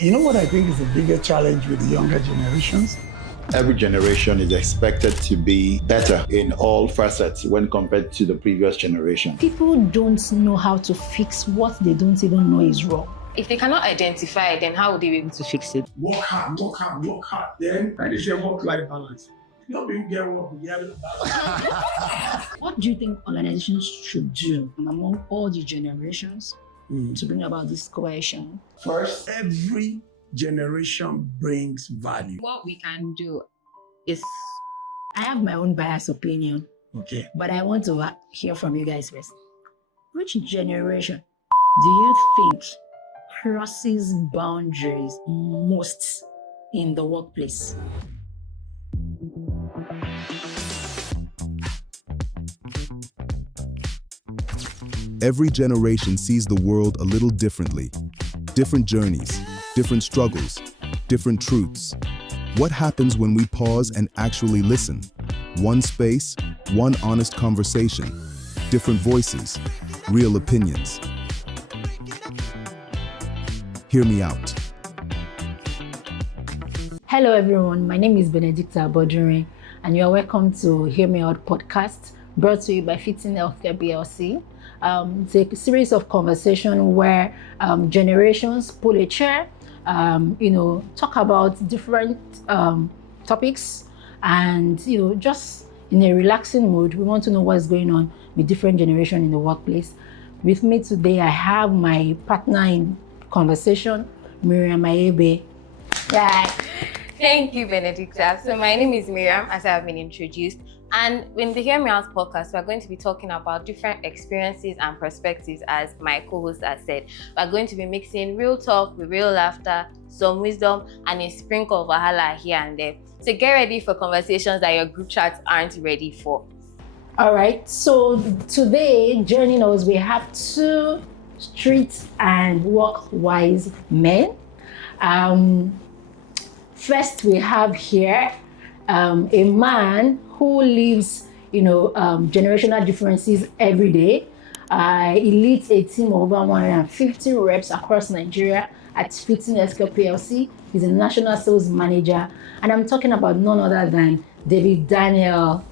You know what I think is the biggest challenge with the younger generations? Every generation is expected to be better in all facets when compared to the previous generation. People don't know how to fix what they don't even know is wrong. If they cannot identify it, then how would they be able to fix it? Work hard, work hard, work hard. Then I just say work-life balance. Not being get work, we have a balance. What do you think organizations should do among all the generations to bring about this cohesion? First, every generation brings value. What we can do is... I have my own biased opinion, Okay. but I want to hear from you guys first. Which generation do you think crosses boundaries most in the workplace? Every generation sees the world a little differently. Different journeys, different struggles, different truths. What happens when we pause and actually listen? One space, one honest conversation, different voices, real opinions. Hear me out. Hello everyone, my name is Benedicta Abodure and you are welcome to Hear Me Out podcast brought to you by Fitting Healthcare PLC. It's a series of conversation where generations pull a chair, talk about different topics and, just in a relaxing mood. We want to know what's going on with different generations in the workplace. With me today, I have my partner in conversation, Miriam Ayebe. Yeah. Thank you, Benedicta. So my name is Miriam, as I have been introduced. And in the Hear Me Out podcast, we're going to be talking about different experiences and perspectives, as my co-host has said. We're going to be mixing real talk with real laughter, some wisdom, and a sprinkle of wahala here and there. So get ready for conversations that your group chats aren't ready for. All right, so today, joining us, we have two street and work-wise men. First, we have here a man who lives, generational differences every day. He leads a team of over 150 reps across Nigeria at Fitting Healthcare PLC. He's a national sales manager, and I'm talking about none other than David Daniel.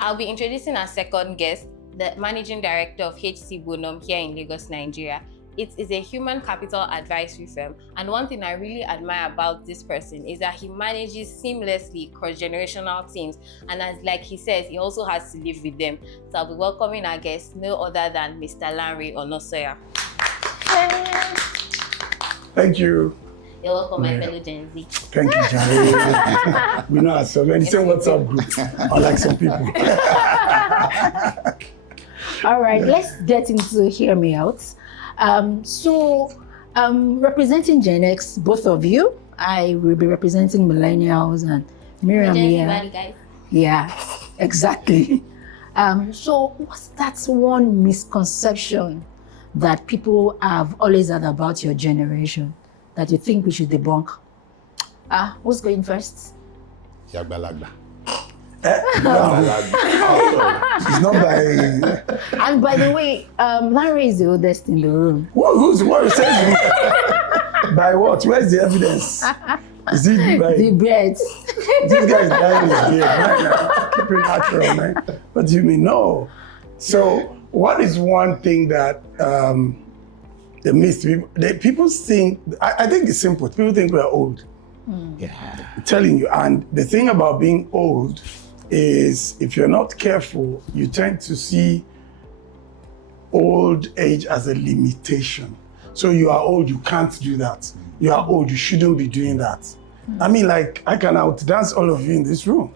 I'll be introducing our second guest, the Managing Director of HC Bonham here in Lagos, Nigeria. It is a human capital advisory firm, and one thing I really admire about this person is that he manages seamlessly cross-generational teams, and like he says, he also has to live with them. So I'll be welcoming our guest, no other than Mr. Lanre Onosoya. Thank you. You're welcome, my fellow Gen Z. Thank you, Jerry. We know ourselves. When you say what's up, group, unlike some people. All right, let's get into Hear Me Out. Representing Gen X, both of you, I will be representing millennials and Miriam here. Guys. Yeah, exactly. So what's that one misconception that people have always had about your generation that you think we should debunk? Who's going first? Yagbalagba. It's not by... And by the way, Larry is the oldest in the room. What says by what? Where's the evidence? Is it by... The bread. This guy is dying his beard right now. Keep it natural, man. What do you mean? No. So what is one thing that the myth people think, I think it's simple. People think we're old. Yeah. I'm telling you. And the thing about being old is if you're not careful, you tend to see old age as a limitation. So you are old, you can't do that. You are old, you shouldn't be doing that. I mean, like, I can outdance all of you in this room.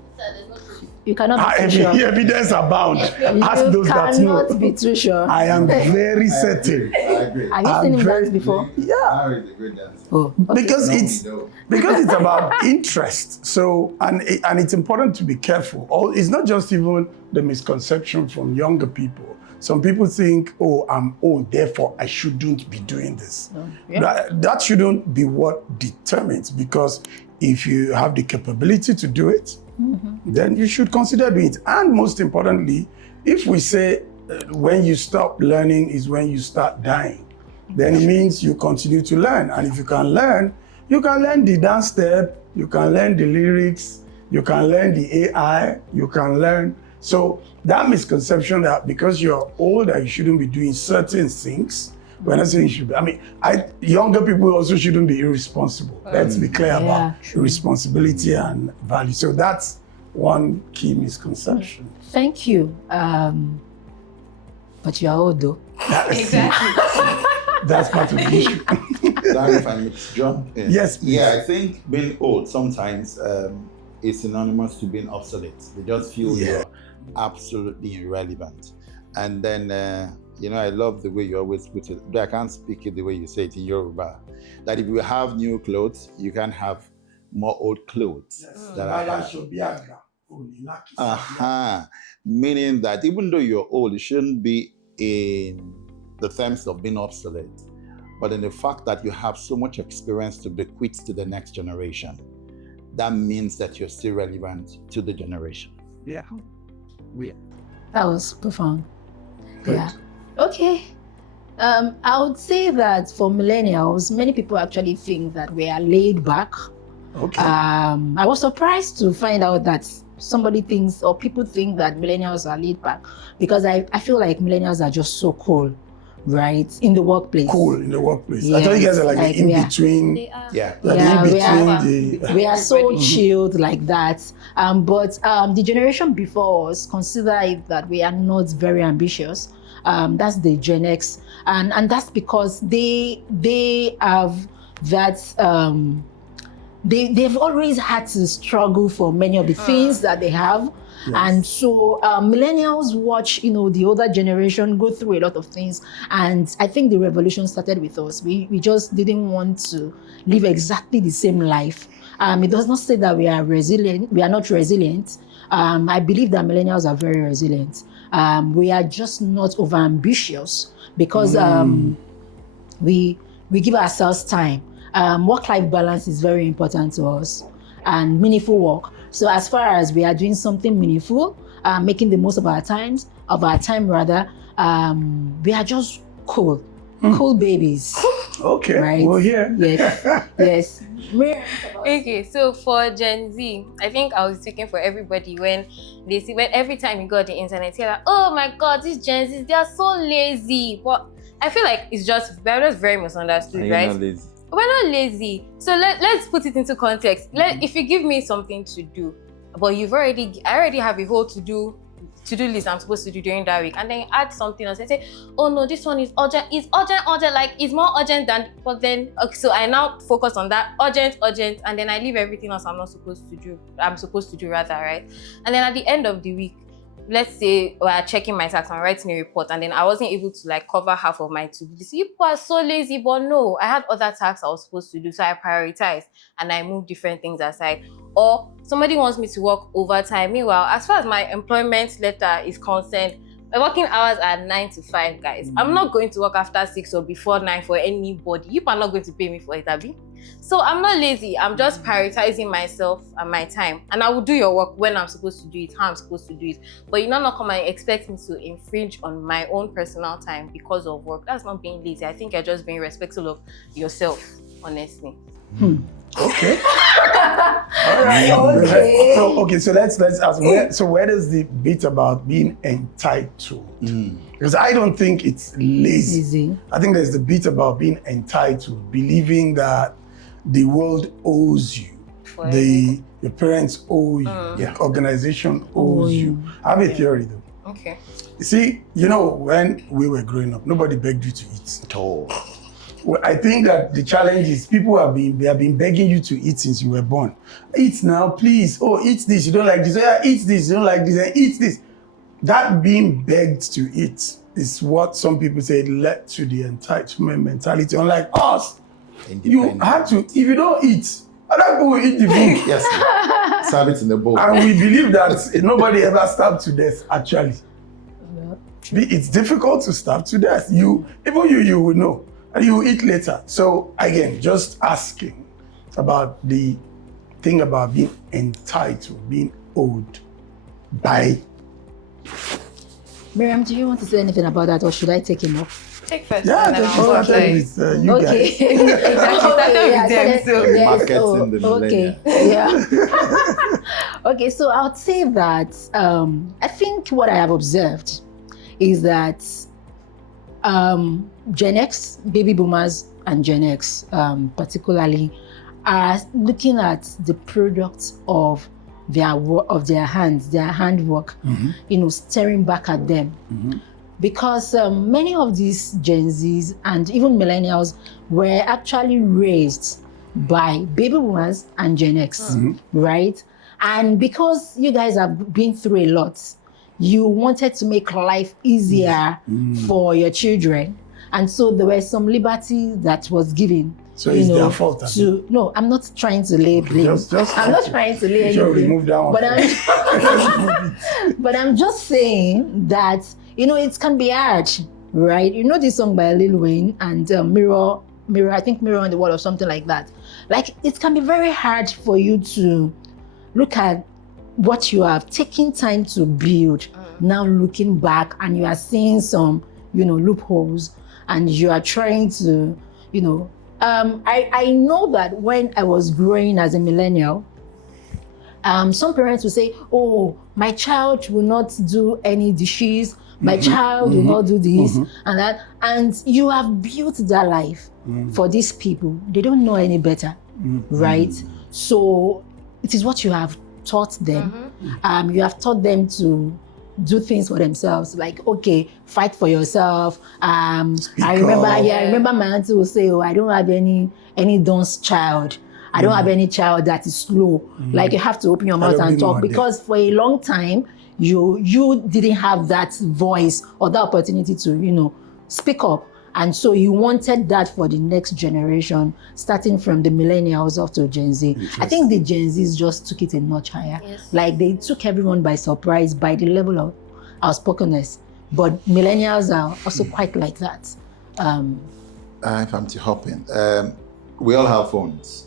You cannot be too sure. Evidence abound. Ask those that know. You cannot be too sure. I am very certain. I agree. Have you seen him dance before? Yeah. Larry is a good dancer. Oh, okay. Because it's about interest. So and it's important to be careful. It's not just even the misconception from younger people. Some people think, oh, I'm old, therefore I shouldn't be doing this. That shouldn't be what determines, because if you have the capability to do it, then you should consider doing it. And most importantly, if we say when you stop learning is when you start dying. Then it means you continue to learn. And if you can learn the dance step, you can learn the lyrics, you can learn the AI, you can learn. So that misconception that because you're older, you shouldn't be doing certain things. We're not saying you should be. I mean, younger people also shouldn't be irresponsible. Let's be clear about responsibility and value. So that's one key misconception. Thank you. But you're old though. Exactly. That's part of the issue. Sorry if I mix jump in. Yes, please. Yeah, I think being old sometimes is synonymous to being obsolete. They just feel you're absolutely irrelevant. And then, I love the way you always put it. I can't speak it the way you say it in Yoruba. That if you have new clothes, you can have more old clothes. Meaning that even though you're old, it shouldn't be in the terms of being obsolete, but in the fact that you have so much experience to bequeath to the next generation. That means that you're still relevant to the generation. Yeah. That was profound. Good. Yeah. Okay. I would say that for millennials, many people actually think that we are laid back. Okay. I was surprised to find out that somebody thinks or people think that millennials are laid back, because I feel like millennials are just so cool, right? In the workplace. Cool in the workplace. Yes, I thought you guys are like the in we are- between. They are. We are so chilled like that. But the generation before us consider it that we are not very ambitious. That's the Gen X, and that's because they have that. They've always had to struggle for many of the things that they have. Yes. And so millennials watch, the older generation go through a lot of things. And I think the revolution started with us. We just didn't want to live exactly the same life. It does not say that we are resilient. We are not resilient. I believe that millennials are very resilient. We are just not overambitious because we give ourselves time. Work-life balance is very important to us, and meaningful work. So as far as we are doing something meaningful, making the most of our time, we are just cool babies. Okay, right? we're here. Yes. Okay, so for Gen Z, I think I was speaking for everybody when every time you go on the internet, you're like, oh my God, these Gen Zs, they are so lazy. But I feel like they're just very misunderstood, right? Not lazy. We're not lazy. So let's put it into context. If you give me something to do, but I already have a whole to-do list I'm supposed to do during that week, and then you add something else and say, oh no, this one is urgent. It's urgent, like it's more urgent than, but then, okay, so I now focus on that urgent, and then I leave everything else I'm supposed to do, right? And then at the end of the week, let's say we're checking my tax and writing a report, and then I wasn't able to cover half of my to-do list. People are so lazy, but no, I had other tasks I was supposed to do, so I prioritized and I moved different things aside. Or somebody wants me to work overtime. Meanwhile, as far as my employment letter is concerned, my working hours are 9 to 5, guys. I'm not going to work after 6 or before 9 for anybody. You are not going to pay me for it, Abby. So I'm not lazy. I'm just prioritizing myself and my time. And I will do your work when I'm supposed to do it, how I'm supposed to do it. But you're not come and expect me to infringe on my own personal time because of work. That's not being lazy. I think you're just being respectful of yourself, honestly. Okay. All right. Okay. So let's ask. Where does the bit about being entitled? Because I don't think it's lazy. I think there's the bit about being entitled, believing that the world owes you, your parents owe you, your organization owes you. I have a theory though. Okay. You see, when we were growing up, nobody begged you to eat at all. Well, I think that the challenge is people have been begging you to eat since you were born. Eat now, please. Oh, eat this. You don't like this. Oh, yeah, eat this. You don't like this. And eat this. That being begged to eat is what some people say led to the entitlement mentality. Unlike us, you have to. If you don't eat, other people will eat the food. Yes. Serve it in the bowl. And we believe that nobody ever starved to death. Actually, it's difficult to starve to death. You will know. And you eat later. So again, just asking about the thing about being entitled, being owed by Miriam, do you want to say anything about that, or should I take him off? Take first. Yeah, and then I'll that's say. with you Okay. guys. Marketing the okay. Yeah. Okay, so I would say that I think what I have observed is that Gen X, baby boomers, and Gen X particularly are looking at the product of their hands, their handwork, staring back at them. Because many of these Gen Zs and even millennials were actually raised by baby boomers and Gen X, right? And because you guys have been through a lot, you wanted to make life easier for your children. And so there were some liberty that was given. So it's their fault. No, I'm not trying to lay blame. I'm not trying to lay any blame. Remove that one. But I'm just saying that, it can be hard, right? You know this song by Lil Wayne and Mirror, I think Mirror on the Wall or something like that. Like, it can be very hard for you to look at what you have taken time to build, now looking back and you are seeing some, loopholes, and you are trying to, I know that when I was growing as a millennial, some parents will say, oh, my child will not do any dishes, my child will not do this and that. And you have built that life for these people. They don't know any better, right? So it is what you have taught them. You have taught them to do things for themselves, like, okay, fight for yourself. I remember my auntie would say, oh, I don't have any dunce child. I don't have any child that is slow. Like, you have to open your mouth and talk, because for a long time, you didn't have that voice or the opportunity to, speak up. And so you wanted that for the next generation, starting from the millennials up to Gen Z. I think the Gen Zs just took it a notch higher. Yes. Like, they took everyone by surprise by the level of outspokenness. But millennials are also quite like that. If I'm to hop in, we all have phones,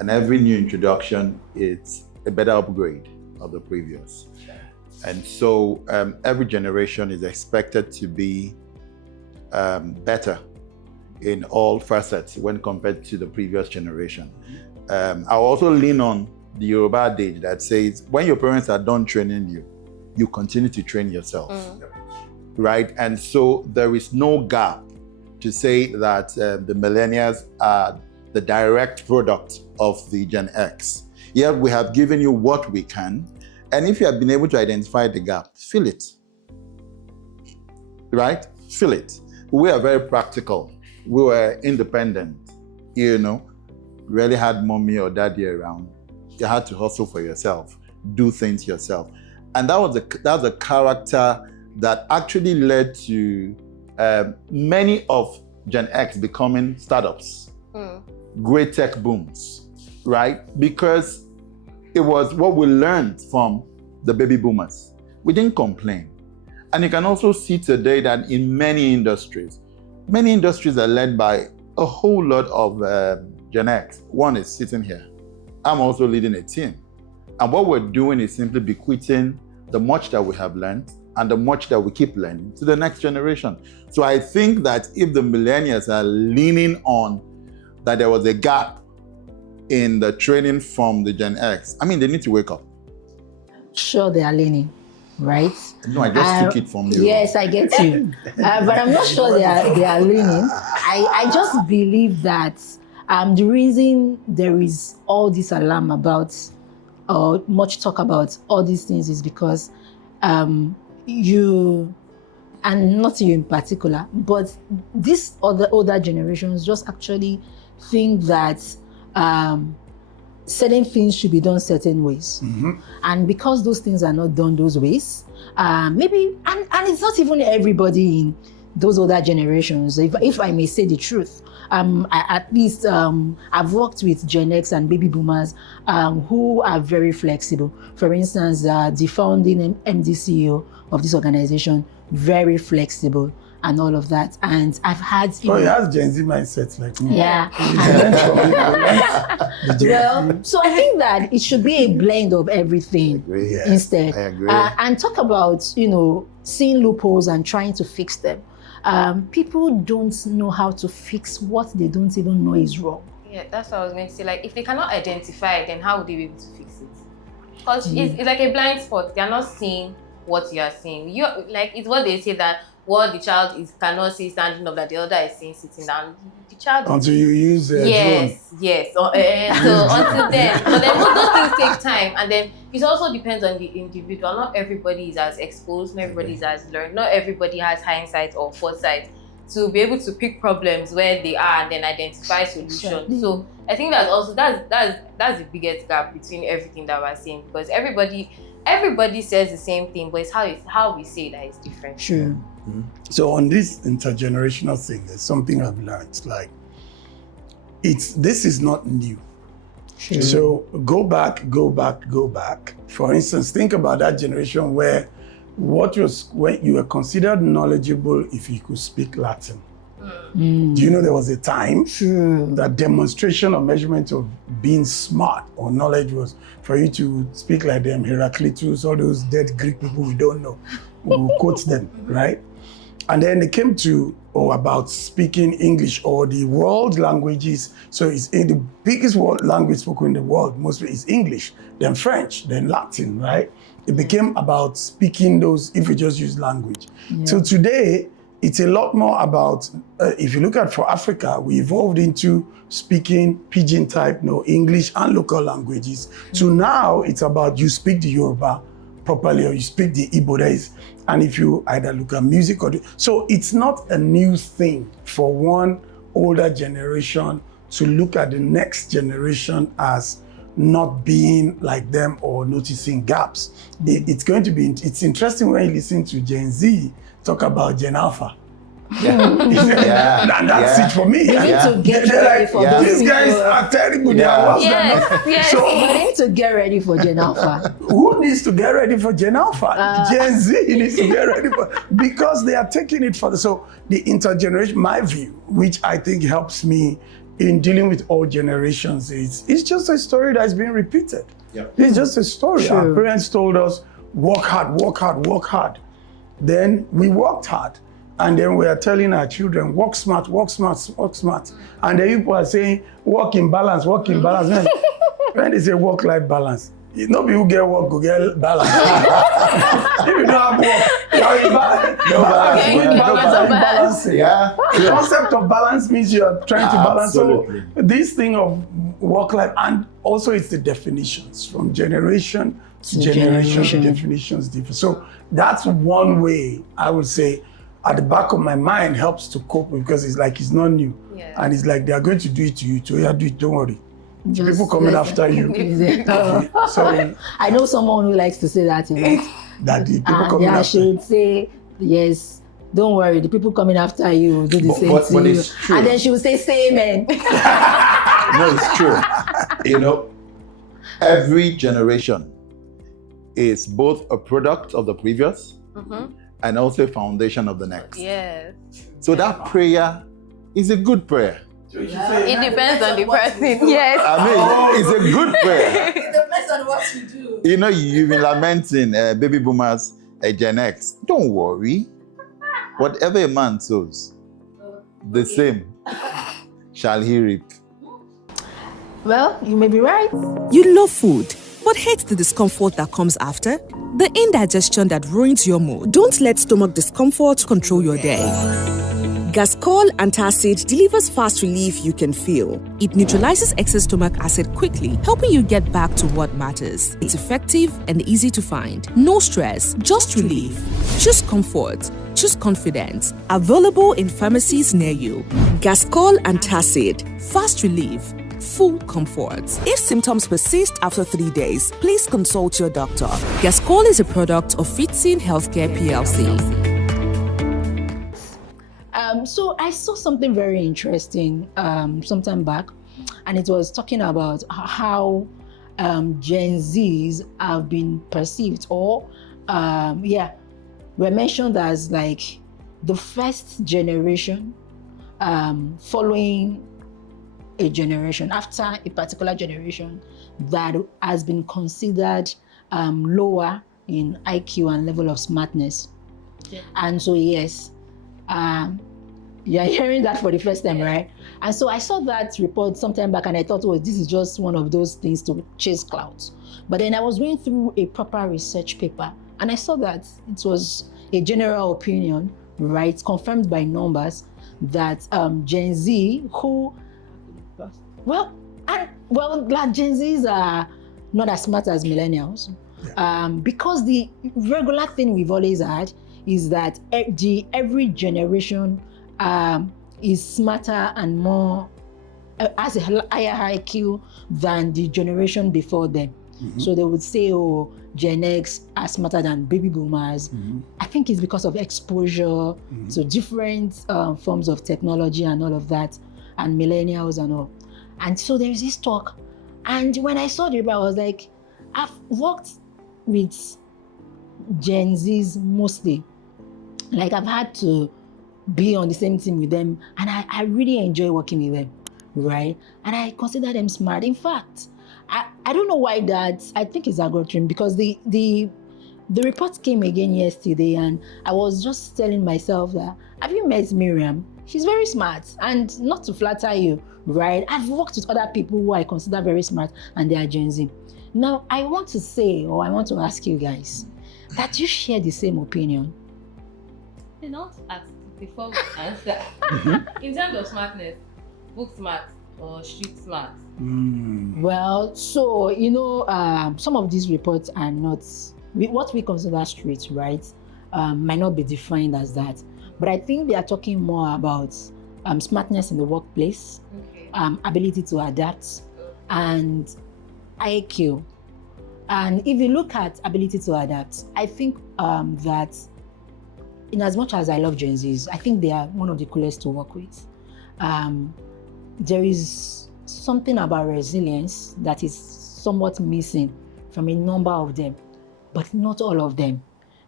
and every new introduction is a better upgrade of the previous. And so every generation is expected to be better in all facets when compared to the previous generation. I'll also lean on the Yoruba adage that says, when your parents are done training you, you continue to train yourself, right? And so there is no gap to say that the millennials are the direct product of the Gen X. Yet we have given you what we can, and if you have been able to identify the gap, fill it, right? Fill it. We are very practical. We were independent, really had mommy or daddy around. You had to hustle for yourself, do things yourself. And that was the character that actually led to many of Gen X becoming startups, great tech booms, right? Because it was what we learned from the baby boomers. We didn't complain. And you can also see today that in many industries are led by a whole lot of Gen X. One is sitting here. I'm also leading a team. And what we're doing is simply bequeathing the much that we have learned and the much that we keep learning to the next generation. So I think that if the millennials are leaning on that there was a gap in the training from the Gen X, they need to wake up. Sure, they are leaning, right? No, I just took it from you. Yes, I get you. But I'm not sure they are leaning. I just believe that the reason there is all this alarm about, or much talk about all these things, is because you, and not you in particular, but these older generations just actually think that certain things should be done certain ways. And because those things are not done those ways, maybe, and it's not even everybody in those older generations, if I may say the truth. At least I've worked with Gen X and baby boomers who are very flexible. For instance, the founding MD CEO of this organization, very flexible. and all of that. And I've had He has Gen Z mindset like me. yeah. Well, So I think that it should be a blend of everything agree. Yeah, instead. I agree. And talk about, seeing loopholes and trying to fix them. People don't know how to fix what they don't even know is wrong. Yeah, that's what I was going to say. Like, if they cannot identify it, then how would they be able to fix it? Because it's like a blind spot. They're not seeing what you are seeing. It's what they say that what the child cannot see standing up, that the other is seeing sitting down. The child until you use drone. Yes. So until then, but then those things take time, and then it also depends on the individual. Not everybody is as exposed. Not everybody is as learned. Not everybody has hindsight or foresight to be able to pick problems where they are and then identify solutions. So I think that's the biggest gap between everything that we're saying, because everybody says the same thing, but it's how we say that is different. True. So on this intergenerational thing, there's something I've learned. Like, this is not new. True. So go back. For instance, think about that generation where when you were considered knowledgeable if you could speak Latin. Do you know there was a time that demonstration or measurement of being smart or knowledge was for you to speak like them, Heraclitus, all those dead Greek people we don't know. We will quote them, right? And then they came to about speaking English or the world languages. So it's the biggest world language spoken in the world mostly is English, then French, then Latin, right? It became about speaking those if you just use language. Yeah. So today, it's a lot more about, if you look at for Africa, we evolved into speaking pidgin type, English and local languages. So now it's about you speak the Yoruba properly or you speak the Igbo. And if you either look at music so it's not a new thing for one older generation to look at the next generation as not being like them or noticing gaps. It's interesting when you listen to Gen Z talk about Gen Alpha. And that's it for me. They need to get ready for those these guys are terrible. Yes. So they need to get ready for Gen Alpha. Who needs to get ready for Gen Alpha? Gen Z needs to get ready because they are taking it for so the intergeneration. My view, which I think helps me in dealing with all generations, it's just a story that's being repeated. Yep. It's just a story. True. Our parents told us, work hard, work hard, work hard. Then we worked hard. And then we are telling our children, work smart, work smart, work smart. And then people are saying, work in balance, work in balance. When they say work-life balance, no people get work, go get balance. If you don't have work, you're in balance. The concept of balance means you're trying to balance. So this thing of work-life, and also it's the definitions from generation to generation. Definitions differ. So that's one way I would say at the back of my mind helps to cope with, because it's like it's not new. Yeah. And it's like they are going to do it to you, so you do it, don't worry. Just people coming after you. So I know someone who likes to say that a lot. That the people coming after should say, yes, don't worry, the people coming after you will do the same to you. True. And then she will say, amen. No, it's true. Every generation is both a product of the previous and also a foundation of the next. Yes. So that prayer is a good prayer. It depends on the person. Yes. I mean, it's a good prayer. It depends on what you do. You've been lamenting baby boomers, Gen X. Don't worry. Whatever a man sows, the same shall he reap. Well, you may be right. You love food, but hate the discomfort that comes after? The indigestion that ruins your mood. Don't let stomach discomfort control your day. Gascol Antacid delivers fast relief you can feel. It neutralizes excess stomach acid quickly, helping you get back to what matters. It's effective and easy to find. No stress, just relief. Choose comfort. Choose confidence. Available in pharmacies near you. Gascol Antacid. Fast relief. Full comfort. If symptoms persist after 3 days, please consult your doctor. Gascol is a product of Fitzin Healthcare PLC. So I saw something very interesting sometime back, and it was talking about how Gen Zs have been perceived, or were mentioned as like the first generation following a generation, after a particular generation that has been considered lower in IQ and level of smartness. Yeah. And so, yes, you're hearing that for the first time, right? And so I saw that report sometime back and I thought, oh, this is just one of those things to chase clouds. But then I was going through a proper research paper and I saw that it was a general opinion, right, confirmed by numbers, that Gen Z, who, Gen Zs are not as smart as millennials. Yeah. Because the regular thing we've always had is that every generation is smarter and more, has a higher IQ than the generation before them. Mm-hmm. So they would say, oh, Gen X are smarter than baby boomers. Mm-hmm. I think it's because of exposure to different forms of technology and all of that, and millennials and all. And so there is this talk. And when I saw the report, I was like, I've worked with Gen Zs mostly. Like I've had to be on the same team with them, and I really enjoy working with them, right? And I consider them smart. In fact, I don't know why that, I think it's algorithm, because the report came again yesterday and I was just telling myself that, have you met Miriam? She's very smart, and not to flatter you, right? I've worked with other people who I consider very smart and they are Gen Z. Now, I want to say, or I want to ask you guys, that you share the same opinion. Not ask before we answer. In terms of smartness, book smart or street smart? Well, so, some of these reports are not, what we consider street, right, might not be defined as that. But I think they are talking more about smartness in the workplace, ability to adapt, and IQ. And if you look at ability to adapt, I think that in as much as I love Gen Zs, I think they are one of the coolest to work with. There is something about resilience that is somewhat missing from a number of them, but not all of them.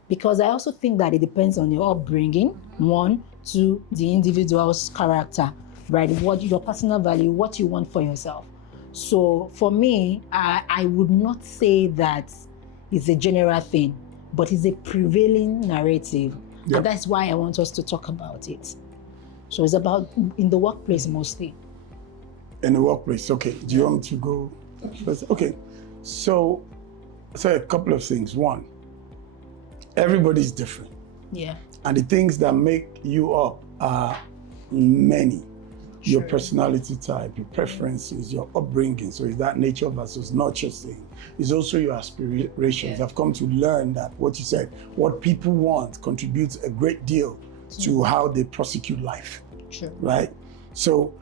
Because I also think that it depends on your upbringing, one, two, the individual's character, right? What your personal value, what you want for yourself. So for me, I would not say that it's a general thing, but it's a prevailing narrative. Yep. And that's why I want us to talk about it. So it's about in the workplace mostly. In the workplace, okay. Do you want to go first? Okay. So a couple of things. One, everybody's different. Yeah. And the things that make you up are many. Your Sure. personality type, your preferences, your upbringing. So it's that nature versus nurture thing. It's also your aspirations. Yeah. I've come to learn that what you said, what people want contributes a great deal to how they prosecute life. Sure. Right? So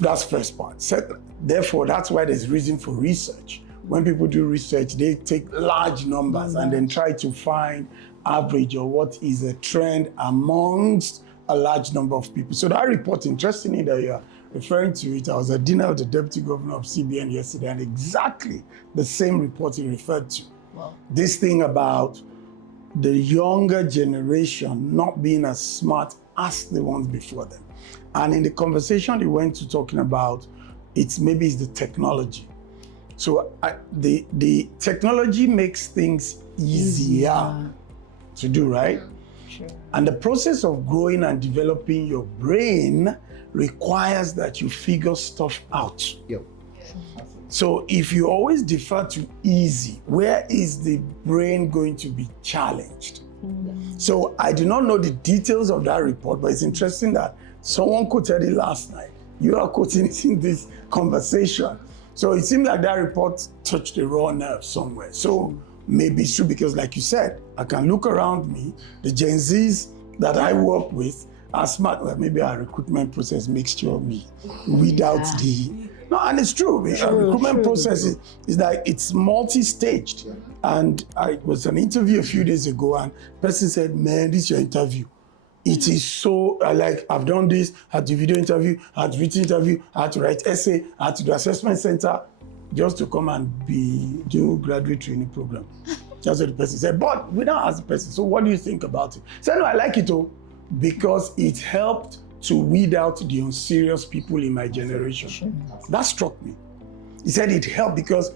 that's first part. Second, therefore, that's why there's reason for research. When people do research, they take large numbers and then try to find average or what is a trend amongst a large number of people. So that report, interestingly, that you're referring to it, I was at dinner with the Deputy Governor of CBN yesterday, and exactly the same report he referred to. Wow. This thing about the younger generation not being as smart as the ones before them. And in the conversation he went to talking about, it's the technology. So the technology makes things easier to do, right? Sure. And the process of growing and developing your brain requires that you figure stuff out. Yep. So if you always defer to easy, where is the brain going to be challenged? So I do not know the details of that report, but it's interesting that someone quoted it last night. You are quoting it in this conversation. So it seemed like that report touched a raw nerve somewhere. So maybe it's true because, like you said, I can look around me, the Gen Zs that I work with are smart. Well, maybe our recruitment process makes sure we weed out the... No, and it's true. Our recruitment process is like, it's multi-staged. And it was an interview a few days ago, and the person said, man, this is your interview. It is so, I've done this, I had to video interview, I had to written interview, I had to write essay, I had to do assessment center, just to come and do graduate training program. That's what the person said. But we don't ask the person, so what do you think about it? He said, no, I like it, because it helped to weed out the unserious people in my generation. That struck me. He said it helped because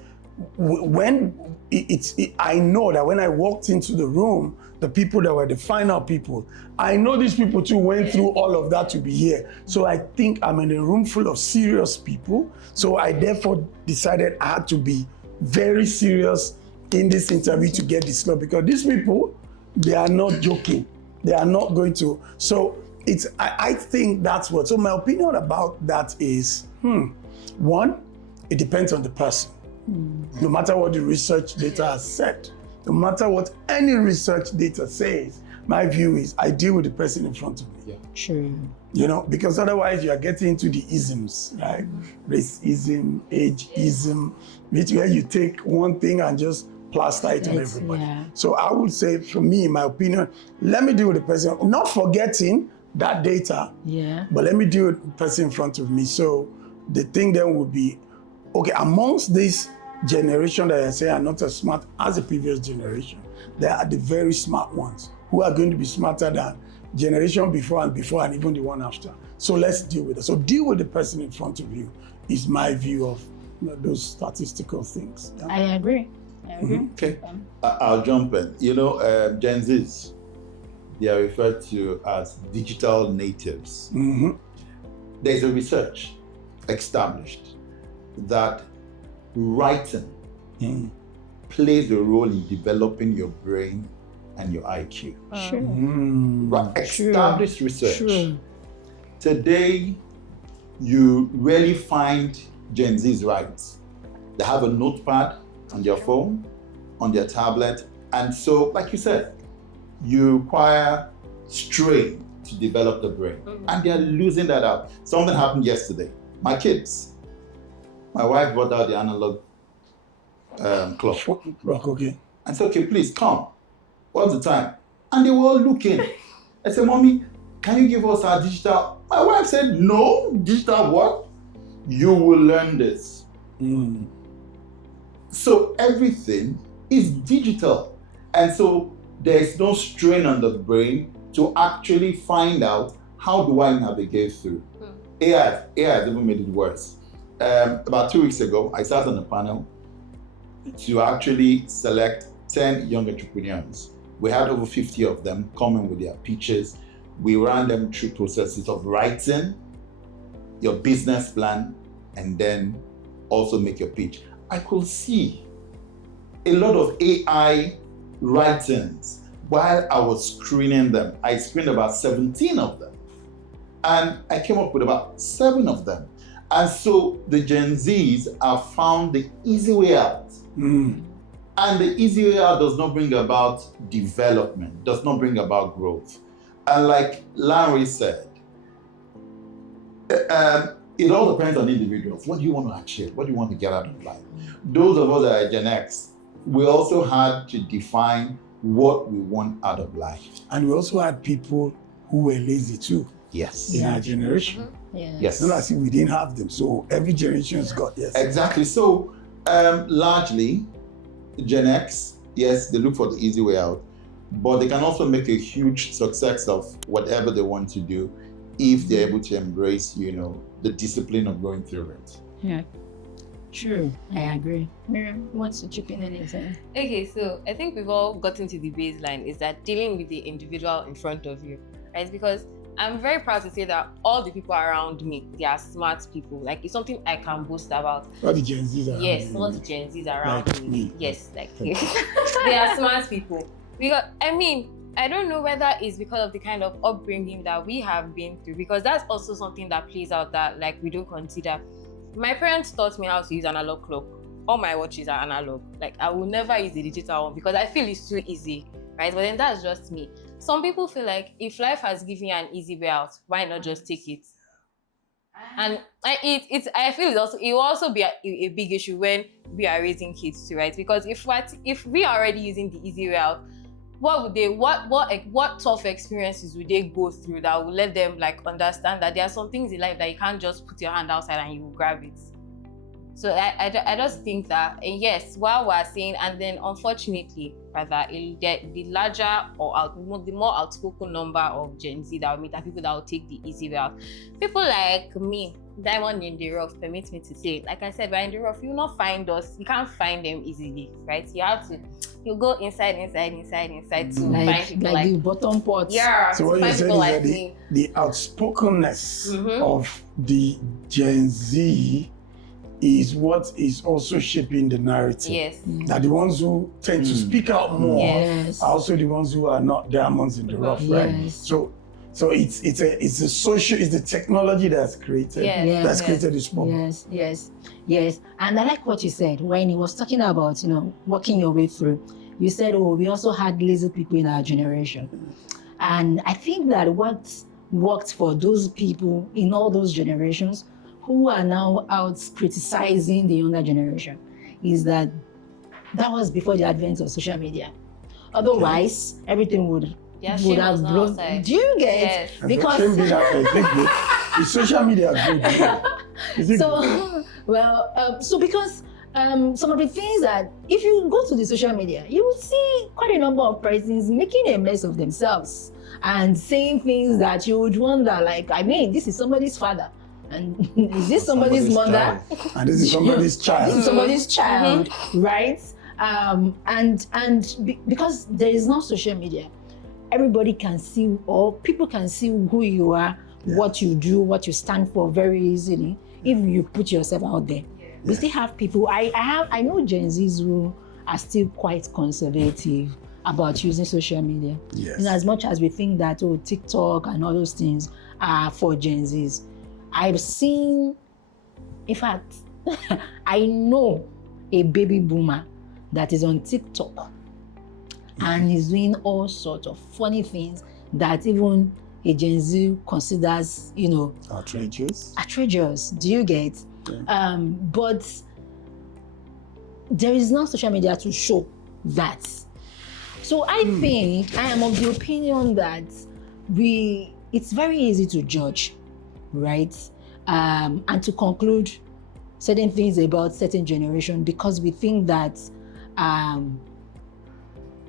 I know that when I walked into the room, the people that were the final people, I know these people too went through all of that to be here. So I think I'm in a room full of serious people. So I therefore decided I had to be very serious in this interview to get this slot, because these people, they are not joking. They are not going to. So I think that's what. So my opinion about that is, one, it depends on the person. No matter what the research data has said, no matter what any research data says, my view is I deal with the person in front of me. Yeah. True. You know, because otherwise you are getting into the isms, right? Racism, ageism, where you take one thing and just plaster it on everybody. Yeah. So I would say, for me, in my opinion, let me deal with the person, not forgetting that data, but let me deal with the person in front of me. So the thing then would be, okay, amongst this generation that I say are not as smart as the previous generation, there are the very smart ones who are going to be smarter than generation before and even the one after. So let's deal with it. So deal with the person in front of you is my view of those statistical things. Yeah? I agree. Okay, I'll jump in. Gen Zs, they are referred to as digital natives. There's a research established that writing plays a role in developing your brain and your IQ. Established research. Today, you rarely find Gen Zs write. They have a notepad on their phone, on their tablet, and so, like you said, you require strain to develop the brain, and they're losing that out. Something happened yesterday. My kids, my wife brought out the analog clock. Okay. I said, okay, please come. What's the time? And they were all looking. I said, Mommy, can you give us our digital? My wife said, no, digital what? You will learn this. So everything is digital. And so there's no strain on the brain to actually find out, how do I navigate through? AI has even made it worse. About 2 weeks ago, I sat on a panel to actually select 10 young entrepreneurs. We had over 50 of them coming with their pitches. We ran them through processes of writing your business plan and then also make your pitch. I could see a lot of AI writings while I was screening them. I screened about 17 of them, and I came up with about 7 of them. And so the Gen Zs have found the easy way out. And the easy way out does not bring about development, does not bring about growth. And like Larry said, it all depends on individuals. What do you want to achieve? What do you want to get out of life? Those of us that are Gen X, we also had to define what we want out of life. And we also had people who were lazy too. Yes. In our generation. Yes. Not as if we didn't have them. So every generation has got, yes. Exactly. So largely, Gen X, yes, they look for the easy way out, but they can also make a huge success of whatever they want to do if they're able to embrace, the discipline of going through it. Yeah. True. I agree. Miriam, what's to chip in anything? Okay, so I think we've all gotten to the baseline, is that dealing with the individual in front of you, right? Because I'm very proud to say that all the people around me, they are smart people. Like, it's something I can boast about. All the Gen Zs around Yes, me. all the Gen Zs around Like me. me. Yes, like you. They are smart people. Because, I don't know whether it's because of the kind of upbringing that we have been through, because that's also something that plays out that, like, we don't consider. My parents taught me how to use analog clock. All my watches are analog. Like, I will never use the digital one because I feel it's too easy, right? But then that's just me. Some people feel like if life has given you an easy way out, why not just take it? And I feel it will also be a big issue when we are raising kids too, right? Because if we are already using the easy way out, what tough experiences would they go through that will let them like understand that there are some things in life that you can't just put your hand outside and you will grab it? So I just think that, yes, while we're saying, and then unfortunately, rather, the larger or the more outspoken number of Gen Z that we meet are people that will take the easy route. People like me, diamond in the rough, permit me to say, like I said, we're in the rough. You will not find us. You can't find them easily, right? You go inside to find people like the bottom pot. Yeah. So what you said is that the outspokenness of the Gen Z is what is also shaping the narrative. Yes. That the ones who tend to speak out more Yes. are also the ones who are not diamonds in the rough, right? Yes. So it's the technology that's created created this problem. Yes. And I like what you said when he was talking about, working your way through. You said, we also had lazy people in our generation. And I think that what worked for those people in all those generations who are now out criticizing the younger generation is that was before the advent of social media. Otherwise, everything would have blown. Do you get? Yes. Because the social media is good. So because some of the things that if you go to the social media, you will see quite a number of persons making a mess of themselves and saying things that you would wonder, like, this is somebody's father. And is this somebody's mother? Child. And this is somebody's child. This is somebody's child, right? Because there is no social media, everybody can see, or people can see who you are, what you do, what you stand for very easily if you put yourself out there. We still have people. I know Gen Zs who are still quite conservative about using social media. Yes. In as much as we think that TikTok and all those things are for Gen Zs. I've seen, in fact, I know a baby boomer that is on TikTok and is doing all sorts of funny things that even a Gen Z considers, outrageous. Do you get? Yeah. But there is no social media to show that. So I think I am of the opinion that it's very easy to judge, right? And to conclude certain things about certain generation because we think that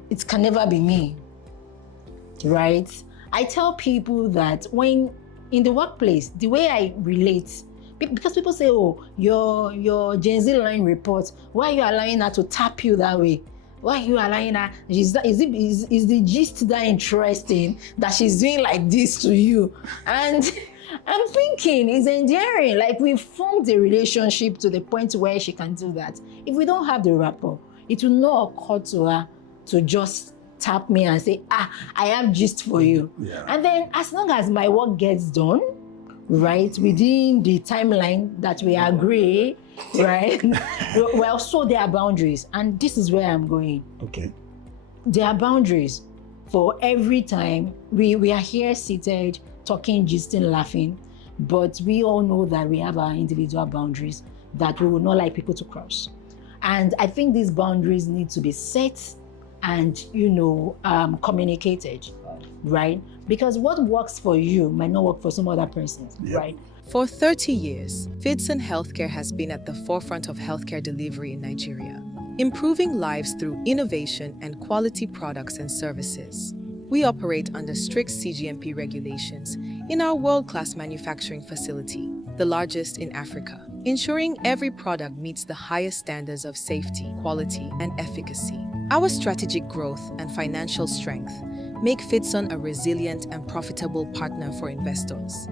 it can never be me, right? I tell people that when in the workplace, the way I relate, because people say, your Gen Z line report, why are you allowing her to tap you that way? Why are you allowing her? Is the gist that interesting that she's doing like this to you? And I'm thinking it's endearing. Like we've formed a relationship to the point where she can do that. If we don't have the rapport, it will not occur to her to just tap me and say, I have gist for you. Yeah. And then as long as my work gets done, right, within the timeline that we agree, right? Well, so there are boundaries. And this is where I'm going. Okay. There are boundaries for every time. We are here seated, talking, gisting, laughing, but we all know that we have our individual boundaries that we would not like people to cross. And I think these boundaries need to be set and, communicated, right? Because what works for you might not work for some other person, right? For 30 years, Fidson Healthcare has been at the forefront of healthcare delivery in Nigeria, improving lives through innovation and quality products and services. We operate under strict CGMP regulations in our world-class manufacturing facility, the largest in Africa, ensuring every product meets the highest standards of safety, quality, and efficacy. Our strategic growth and financial strength make Fidson a resilient and profitable partner for investors.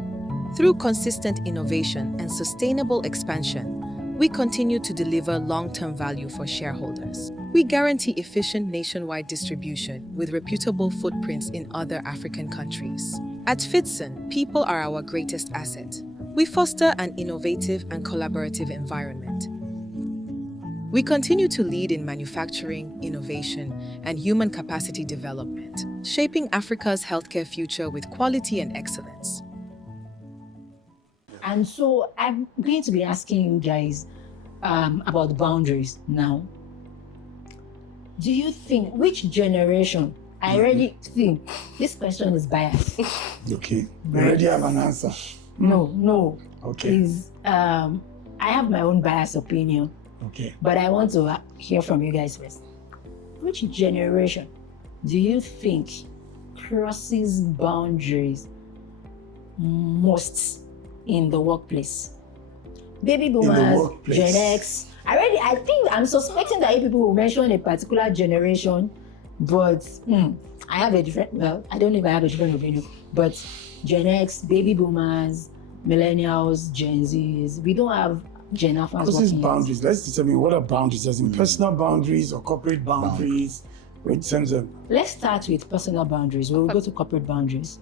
Through consistent innovation and sustainable expansion, we continue to deliver long-term value for shareholders. We guarantee efficient nationwide distribution with reputable footprints in other African countries. At Fidson, people are our greatest asset. We foster an innovative and collaborative environment. We continue to lead in manufacturing, innovation, and human capacity development, shaping Africa's healthcare future with quality and excellence. And so I'm going to be asking you guys about boundaries now. Do you think, which generation, I already think this question is biased. Okay, we already have an answer. No. Okay. Is I have my own biased opinion, Okay. but I want to hear from you guys first. Which generation do you think crosses boundaries most in the workplace? Baby boomers, workplace. Gen X. I think I'm suspecting that you people will mention a particular generation, but I have a different, well, I don't know if I have a different opinion, but Gen X, baby boomers, millennials, Gen Zs, we don't have Gen Alphas Crosses working. boundaries. Let's determine what are boundaries, as in personal boundaries or corporate boundaries, in terms of. Let's start with personal boundaries. We'll go to corporate boundaries.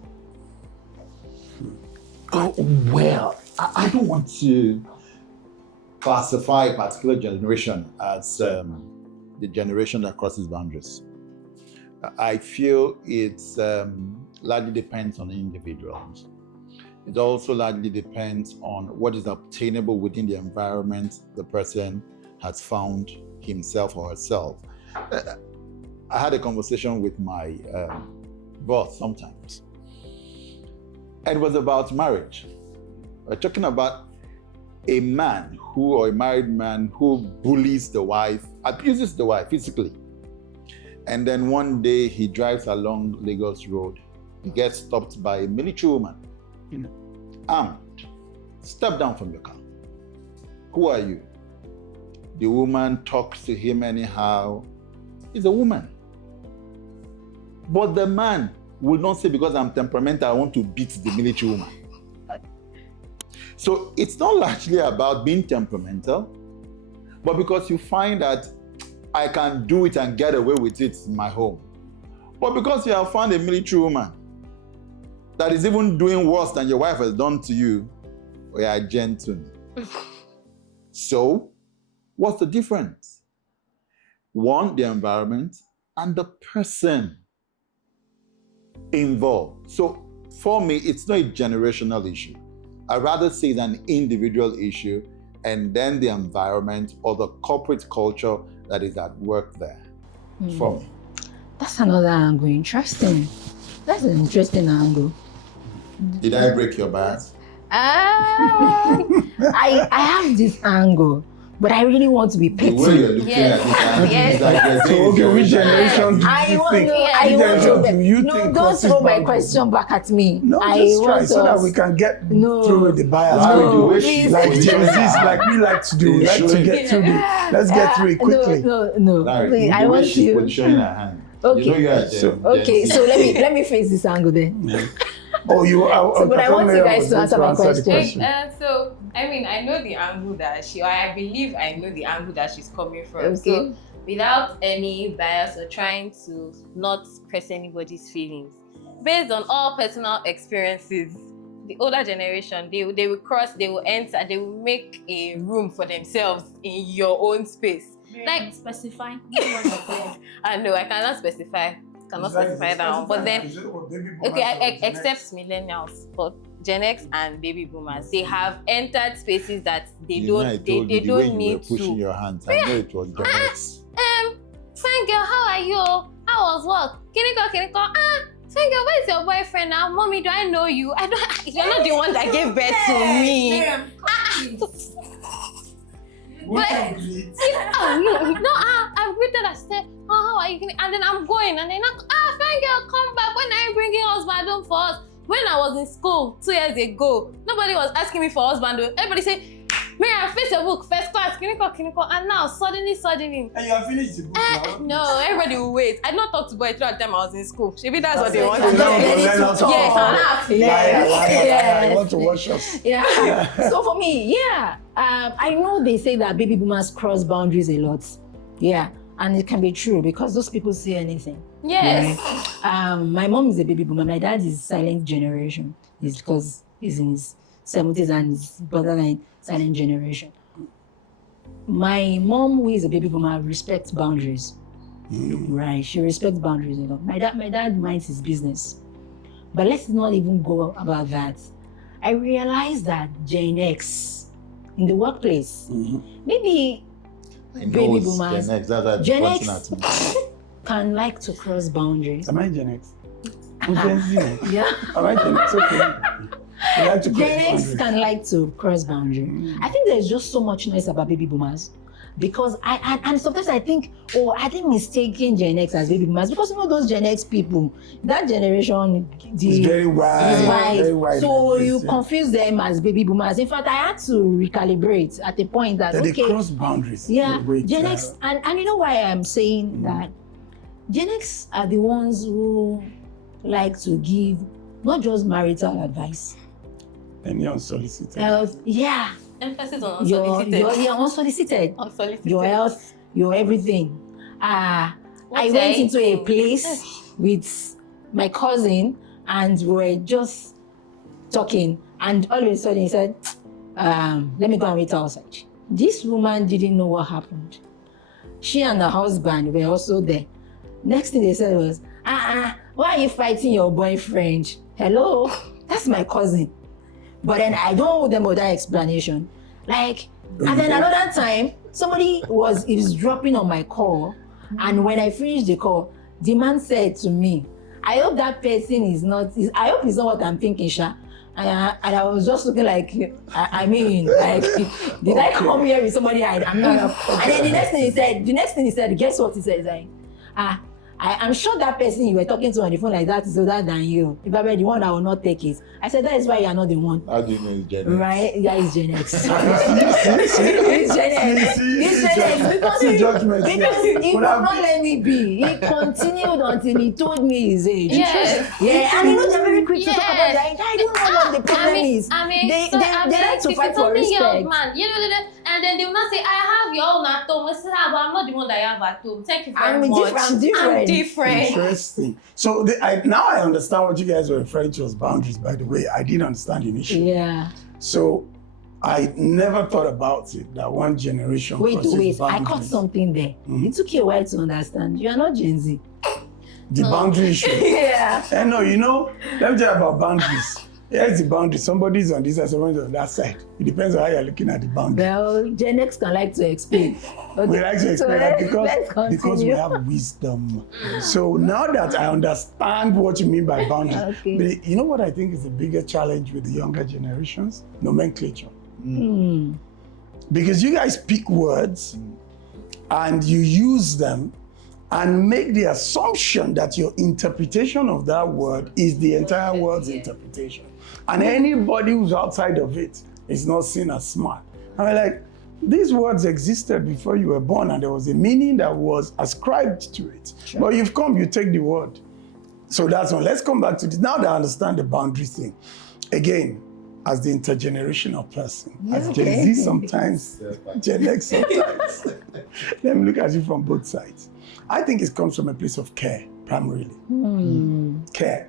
Well, I don't want to classify a particular generation as the generation that crosses boundaries. I feel it's largely depends on the individuals. It also largely depends on what is obtainable within the environment the person has found himself or herself. I had a conversation with my boss sometimes. And it was about marriage. We're talking about a man or a married man who bullies the wife, abuses the wife physically. And then one day he drives along Lagos Road. He gets stopped by a military woman, armed. Step down from your car. Who are you? The woman talks to him anyhow. He's a woman. But the man will not say, because I'm temperamental, I want to beat the military woman. So it's not largely about being temperamental, but because you find that I can do it and get away with it in my home. But because you have found a military woman that is even doing worse than your wife has done to you, we are gentle. So, what's the difference? One, the environment, and the person involved. So, for me, it's not a generational issue. I'd rather say it's an individual issue, and then the environment or the corporate culture that is at work there for me. That's another angle. Interesting. That's an interesting angle. Did I break your bias? I have this angle, but I really want to be The petty. way you're looking Yes. at it, Yes. it's like you're So, saying okay, it's which your generation do I you want think? to. Which I want generation to. do you No, think don't crosses throw my boundaries? question back at me. No, I just try want so that us- we can get No. through with the bias. Larry, No, the way please. she's Like Gen positioning Z's, her like hand, we like to do. We It's like to showing. get through the. Let's get through it quickly. No. Larry, Please, I the way want she's you. positioning her hand. Okay. You know you are So- Gen Okay, Z. so let me face this angle then. Oh, you are. But I want you guys to answer my question. So, I mean, I know the angle that I believe I know the angle that she's coming from. Okay. So, without any bias or trying to not press anybody's feelings, based on all personal experiences, the older generation, they will cross, they will enter, they will make a room for themselves in your own space. Like, specify. I know I cannot specify. Specify that one. But then, okay, except millennials, but Gen X and baby boomers, they have entered spaces that they You know, I don't told they you the way don't you need were pushing to. your hands. I know it was Gen X. Fine girl, how are you? How was work? Can you go? Fine girl, where's your boyfriend now? Mommy, do I know you? I don't. You're not the one that gave birth to me. I've greeted. I said, how are you? And then I'm going, and then fine girl, come back. When are you bringing husband home for us? When I was in school 2 years ago, nobody was asking me for husband. Everybody said, Miriam, face your book, first class, can you go? And now, suddenly. And you have finished the book now? No, everybody will wait. I did not talk to boys throughout the time I was in school. Maybe that's what they So want. now let us talk. Yes, I want to watch us. Yeah. So for me, I know they say that baby boomers cross boundaries a lot. Yeah, and it can be true because those people say anything. Yes. Right? My mom is a baby boomer. My dad is silent generation. It's because he's in his 70s and his borderline silent generation. My mom, who is a baby boomer, respects boundaries. Right, she respects boundaries a lot. My dad minds his business. But let's not even go about that. I realized that Gen X in the workplace, maybe I know baby it's boomers, Gen X. That's why Gen you're X pointing at me. can like to cross boundaries. Am I Gen X? I'm Gen Z. Yeah. Am I Gen X? Okay. We like to cross Gen X boundaries. can like to cross boundary. I think there's just so much noise about baby boomers. Because and sometimes I think mistaking Gen X as baby boomers, because those Gen X people, that generation, It's very wide. Very wide. So you confuse them as baby boomers. In fact, I had to recalibrate at the point that they cross boundaries. Yeah, Gen X, and you know why I'm saying that? Gen X are the ones who like to give not just marital advice. And unsolicited. Yeah. Emphasis on unsolicited. Unsolicited. Unsolicited. Your health, your everything. I went into a place with my cousin and we were just talking, and all of a sudden he said, let me go and wait outside. This woman didn't know what happened. She and her husband were also there. Next thing they said was, why are you fighting your boyfriend? Hello? That's my cousin. But then I don't owe them other explanation. Like, and then another time, somebody was dropping on my call, and when I finished the call, the man said to me, I hope that person I hope it's not what I'm thinking, Sha. And I was just looking like, I mean, like, did I come here with somebody I'm not? And then the next thing he said, guess what he said? He's like, I'm sure that person you were talking to on the phone like that is older than you. If I were the one, I will not take it. I said, that is why you are not the one. How do you know it's Gen X? Right? Yeah, it's Gen X. It's Gen X. It's Gen X. Because he would not let me be. He continued until he told me his age. Yes. Yeah, and you know they're very quick to talk about that. I don't know what the problem is. They like to fight for respect. Man, you know, and then they will not say, I have your own at home. I said, but I'm not the one that I have at home. Thank you very much. I'm different. Interesting. So now I understand what you guys were referring to as boundaries, by the way. I didn't understand initially. Yeah. So I never thought about it, that one generation crosses Wait. boundaries. I caught something there. It took you a while to understand. You are not Gen Z. The boundary issue. Yeah. And no, you know, let me tell you about boundaries. Here's the boundary. Somebody's on this side, somebody's on that side. It depends on how you're looking at the boundary. Well, Gen X can like to explain. Okay. We like to explain that because we continue. have wisdom. So now that I understand what you mean by boundaries, Okay. you know what I think is the biggest challenge with the younger generations? Nomenclature. Because you guys pick words and you use them and make the assumption that your interpretation of that word is the entire word's interpretation. And anybody who's outside of it is not seen as smart. I'm like, these words existed before you were born and there was a meaning that was ascribed to it. Sure. But you've come, you take the word. So that's one. Let's come back to this. Now that I understand the boundary thing. Again, as the intergenerational person, as Gen Z sometimes, Gen X sometimes. Let me look at it from both sides. I think it comes from a place of care, primarily. Care.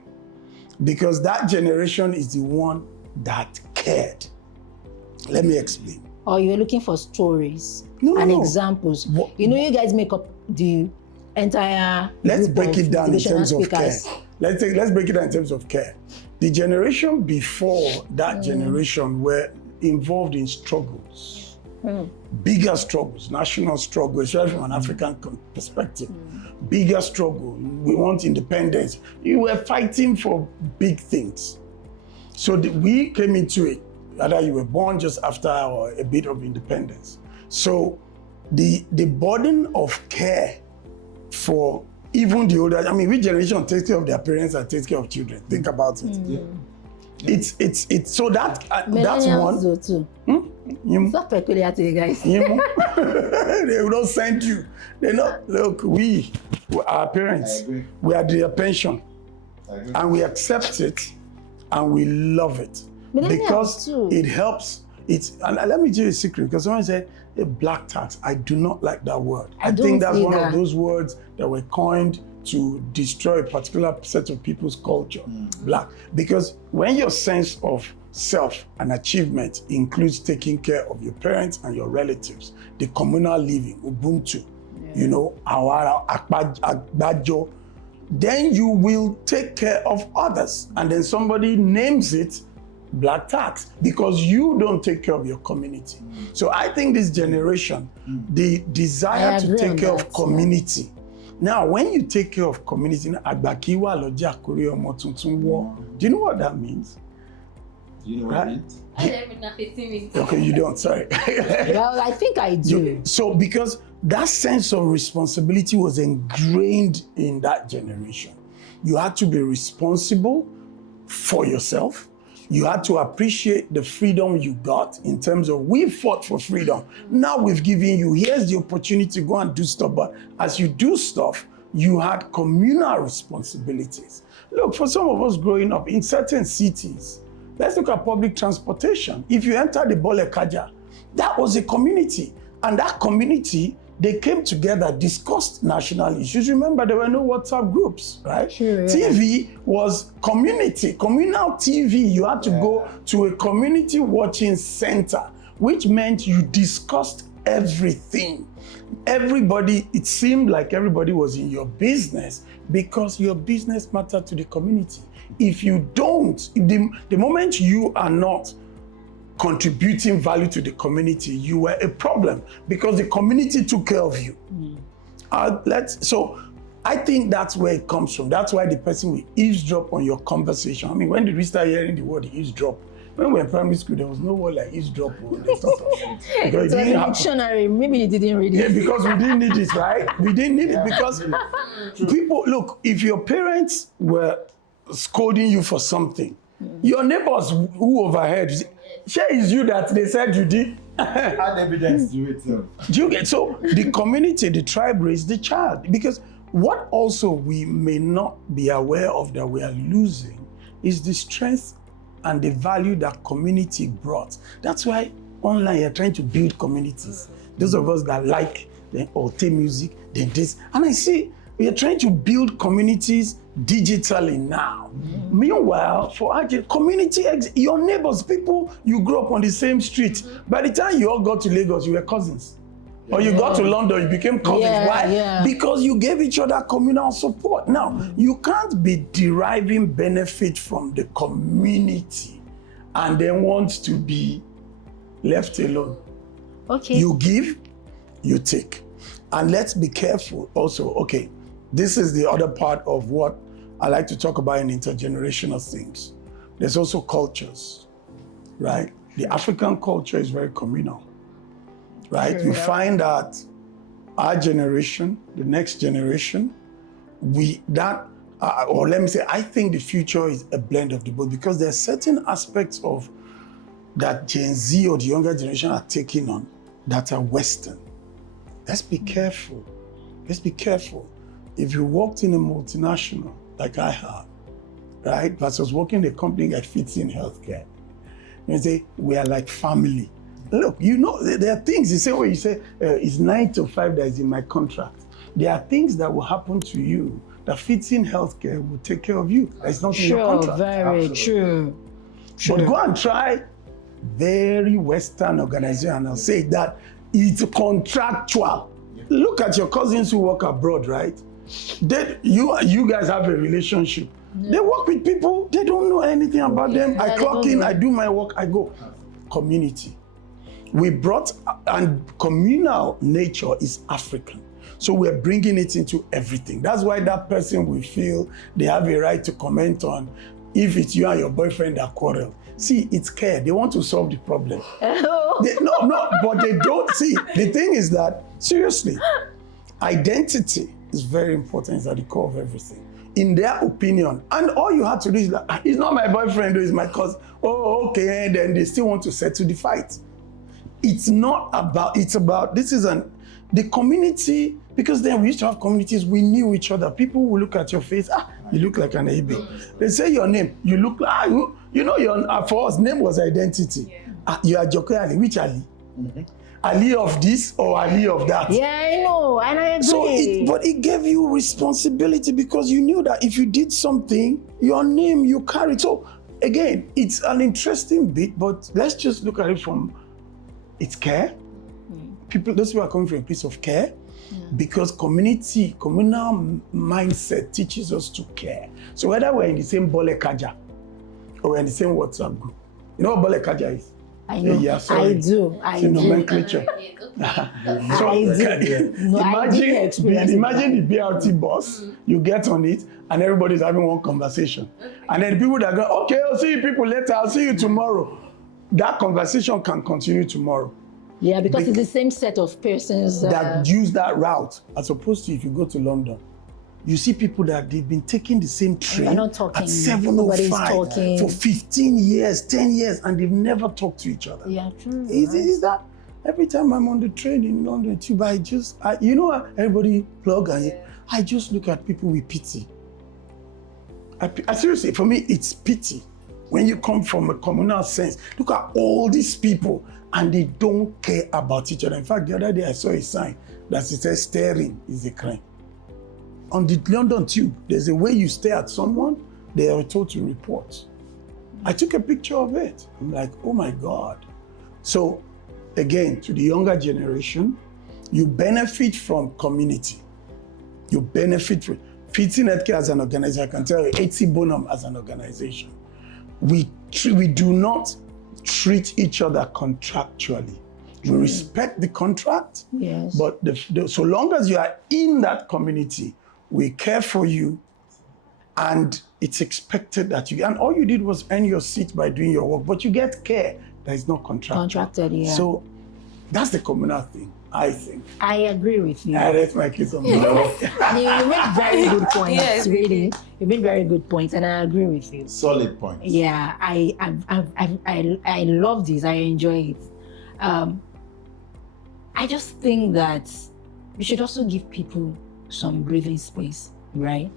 Because that generation is the one that cared. Let me explain. Or you're looking for stories No. examples. You know, you guys make up the entire. Let's break it down in terms of care. speakers. Let's break it down in terms of care. The generation before that generation were involved in struggles. Bigger struggles, national struggles, especially from an African perspective. Bigger struggle. We want independence. You were fighting for big things. So we came into it, whether you were born just after or a bit of independence. So the burden of care for even the older, I mean, which generation takes care of their parents and takes care of children? Think about it. It's so that's one. Though too. It's not peculiar to you guys. They will not send you. They're not. Look, our parents, we are their pension, and we accept it, and we love it because too. it helps. And let me tell you a secret, because someone said a black tax. I do not like that word. I think that's one of those words that were coined to destroy a particular set of people's culture, black. Because when your sense of self and achievement includes taking care of your parents and your relatives, the communal living, Ubuntu, you know, Awara, Akbajo, then you will take care of others. And then somebody names it black tax because you don't take care of your community. So I think this generation, the desire to take care of community. Now, when you take care of community, do you know what that means? Do you know what it meant? I don't even know if it's me. Okay, you don't, sorry. Well, I think I do. So because that sense of responsibility was ingrained in that generation. You had to be responsible for yourself. You had to appreciate the freedom you got in terms of we fought for freedom. Now we've given you, here's the opportunity to go and do stuff. But as you do stuff, you had communal responsibilities. Look, for some of us growing up in certain cities, let's look at public transportation. If you enter the Bole Kaja, that was a community. And that community, they came together, discussed national issues. Remember, there were no WhatsApp groups, right? Sure, yeah. TV was community, communal TV. You had to go to a community watching center, which meant you discussed everything. Everybody, it seemed like everybody was in your business because your business mattered to the community. If you don't, the moment you are not contributing value to the community, you were a problem because the community took care of you. So I think that's where it comes from. That's why the person will eavesdrop on your conversation. I mean, when did we start hearing the word eavesdrop? When we were in primary school, there was no word like eavesdrop. Because It was a dictionary. Maybe you didn't read it. Yeah, because we didn't need it, right? We didn't need it because people, look, if your parents were scolding you for something, your neighbors who overheard, share is you that they said you did. Add evidence to it. Do you get? So the community, the tribe raised the child. Because what also we may not be aware of that we are losing is the strength and the value that community brought. That's why online you're trying to build communities. Those of us that like the Olte music, then this. And I see we are trying to build communities digitally now. Meanwhile, for our community, your neighbors, people you grew up on the same street, by the time you all got to Lagos, you were cousins. Or you got to London, you became cousins. Why? Yeah. Because you gave each other communal support. Now, you can't be deriving benefit from the community and then want to be left alone. Okay. You give, you take. And let's be careful also. Okay, this is the other part of what I like to talk about in intergenerational things. There's also cultures, right? The African culture is very communal, right? You find that our generation, the next generation, or let me say, I think the future is a blend of the both because there are certain aspects of that Gen Z or the younger generation are taking on that are Western. Let's be careful. Let's be careful. If you worked in a multinational, like I have, right, versus working in a company that fits in healthcare, you say, we are like family. Look, you know, there are things, the same way you say, it's 9 to 5 that is in my contract. There are things that will happen to you that fits in healthcare will take care of you. It's not in your contract. Very true. But go and try very Western organization and I'll say that it's contractual. Look at your cousins who work abroad, right? You guys have a relationship. They work with people, they don't know anything about them. I clock in, I do my work, I go. Community. We brought, and communal nature is African. So we're bringing it into everything. That's why that person will feel they have a right to comment on if it's you and your boyfriend that quarrel. See, it's care. They want to solve the problem. But they don't. See, the thing is that, seriously, identity is very important. It's at the core of everything. In their opinion. And all you have to do is like, he's not my boyfriend, he's my cousin. Oh, okay, and then they still want to settle the fight. It's not about, it's about, the community, because then we used to have communities, we knew each other. People will look at your face, you look like an Ibe. They say your name, you look like, you know, for us, name was identity. Yeah. You are Joke Ali, which Ali? Mm-hmm. Ali of this or Ali of that? Yeah, I know, and I agree. But it gave you responsibility because you knew that if you did something, your name, you carry. So again, it's an interesting bit, but let's just look at it from, it's care. Those people are coming from a place of care because communal mindset teaches us to care. So whether we're in the same Bole Kaja or we're in the same WhatsApp group, you know what Bole Kaja is? I know. Yeah, I do. It's a nomenclature. So I did. No, I didn't experience imagine the BRT bus, you get on it, and everybody's having one conversation. And then the people that go, okay, I'll see you people later, I'll see you tomorrow. That conversation can continue tomorrow. Yeah, because it's the same set of persons that use that route, as opposed to if you go to London. You see people that they've been taking the same train not talking. at 7:05 for 15 years, 10 years, and they've never talked to each other. Yeah, true. Is that every time I'm on the train in London too, but you know what, everybody plug and I just look at people with pity. I seriously, for me, it's pity. When you come from a communal sense, look at all these people and they don't care about each other. In fact, the other day I saw a sign that says staring is a crime. On the London Tube, there's a way you stare at someone, they are told to report. I took a picture of it. I'm like, oh my God. So again, to the younger generation, you benefit from community. You benefit from Fitting Healthcare as an organization. I can tell you, HC Bonham as an organization. We do not treat each other contractually. We respect the contract, yes. But so long as you are in that community, we care for you, and it's expected that you, and all you did was earn your seat by doing your work, but you get care that is not contracted. Yeah. So that's the communal thing, I think. I agree with you. I rest my case on that. You make very good points, Yes. really. You make very good points, and I agree with you. Solid points. Yeah, I love this. I enjoy it. I just think that we should also give people some breathing space, right?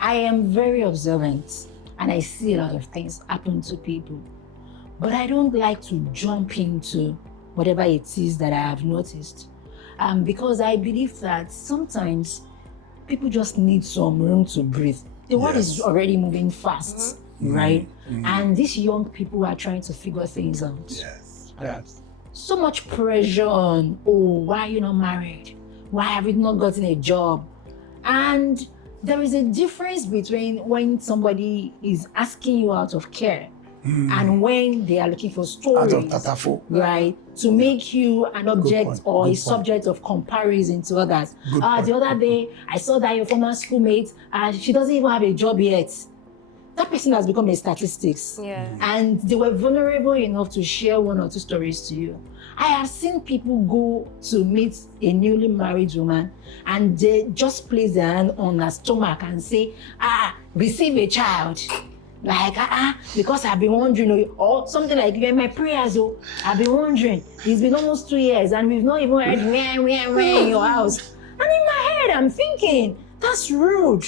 I am very observant and I see a lot of things happen to people, but I don't like to jump into whatever it is that I have noticed, because I believe that sometimes people just need some room to breathe. The world is already moving fast, right? And these young people are trying to figure things out. Yes. So much pressure on, why are you not married? Why have you not gotten a job? And there is a difference between when somebody is asking you out of care and when they are looking for stories, Out of tatafo. right, to make you an object point, or good a point. subject of comparison to others. Good point. The other day, I saw that your former schoolmate, she doesn't even have a job yet. That person has become a statistics. Yeah. And they were vulnerable enough to share one or two stories to you. I have seen people go to meet a newly married woman and they just place their hand on her stomach and say, receive a child. Like, because I've been wondering, or something like, in my prayers, I've been wondering. It's been almost 2 years and we've not even heard where in your house. And in my head, I'm thinking, that's rude.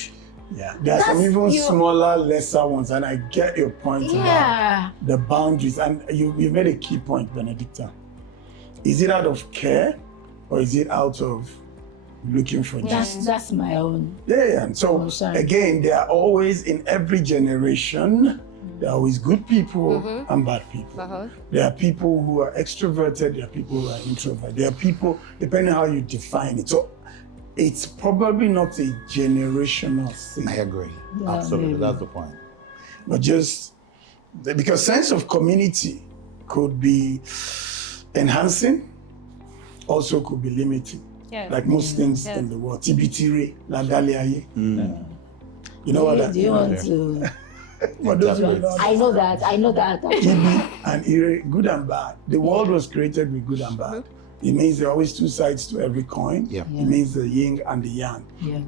Yeah, there are some even smaller, lesser ones, and I get your point about the boundaries. And you made a key point, Benedicta. Is it out of care or is it out of looking for justice? That's my own. Yeah, and so again, there are always, in every generation, there are always good people and bad people. There are people who are extroverted, there are people who are introverted. There are people, depending on how you define it. So it's probably not a generational thing. I agree. Yeah, Absolutely. maybe. That's the point. But just because sense of community could be enhancing, also could be limiting. Yeah. Like most things in the world. Tibitire, la daliaye. You know what that Do you want to? For those who don't know, I know that. Tibi and ire, good and bad. The world was created with good and bad. It means there are always two sides to every coin. Yeah. It means the yin and the yang. Yeah.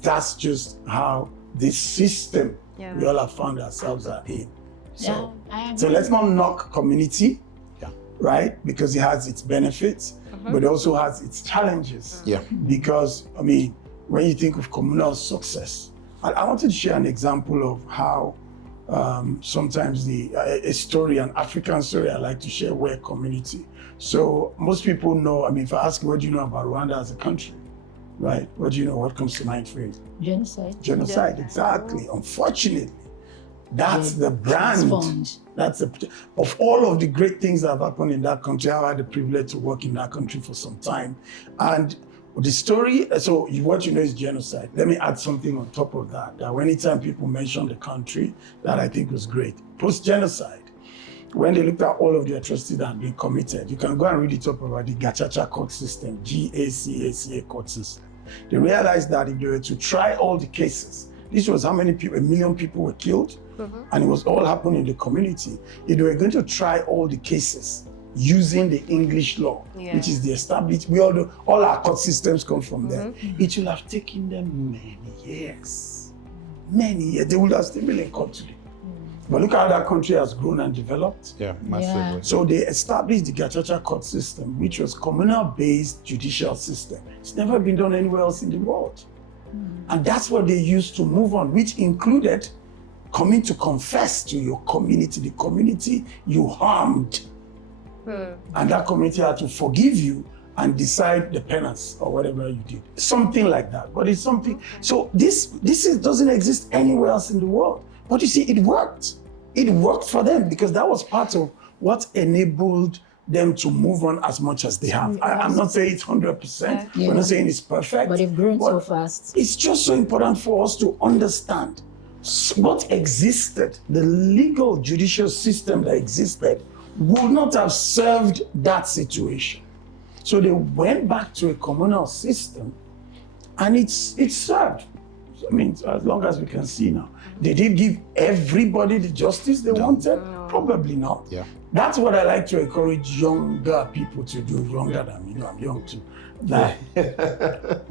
That's just how this system we all have found ourselves are in. So, I so let's not knock community, right? Because it has its benefits, but it also has its challenges. Yeah. Because, I mean, when you think of communal success, I wanted to share an example of how sometimes a story, an African story I like to share, where community. So most people know, I mean, if I ask you, what do you know about Rwanda as a country, right? What do you know? What comes to mind for you? Genocide. Genocide, exactly. Unfortunately, that's the brand. That's of all of the great things that have happened in that country. I've had the privilege to work in that country for some time. And the story, so what you know is genocide. Let me add something on top of that. That anytime people mention the country, that I think was great. Post-genocide, when they looked at all of the atrocities that had been committed, you can go and read it up about the Gacaca court system, GACACA court system. They realized that if they were to try all the cases, this was how many people, 1 million people were killed, and it was all happening in the community. If they were going to try all the cases using the English law, which is the established, we all know, all our court systems come from there, it will have taken them many years. Many years. They would have still been in court today. But look how that country has grown and developed. Yeah, massively. Yeah. So they established the Gacaca court system, which was communal-based judicial system. It's never been done anywhere else in the world. And that's what they used to move on, which included coming to confess to your community, the community you harmed. And that community had to forgive you and decide the penance or whatever you did. Something like that. But it's something, so this doesn't exist anywhere else in the world. But you see, it worked. It worked for them because that was part of what enabled them to move on as much as they have. I'm not saying it's 100%. We're not saying it's perfect. But they've grown so fast. It's just so important for us to understand what existed, the legal judicial system that existed would not have served that situation. So they went back to a communal system and it served. I mean, as long as we can see now. Did it give everybody the justice they wanted? Probably not. Yeah. That's what I like to encourage younger people to do, younger than me, I'm young too. That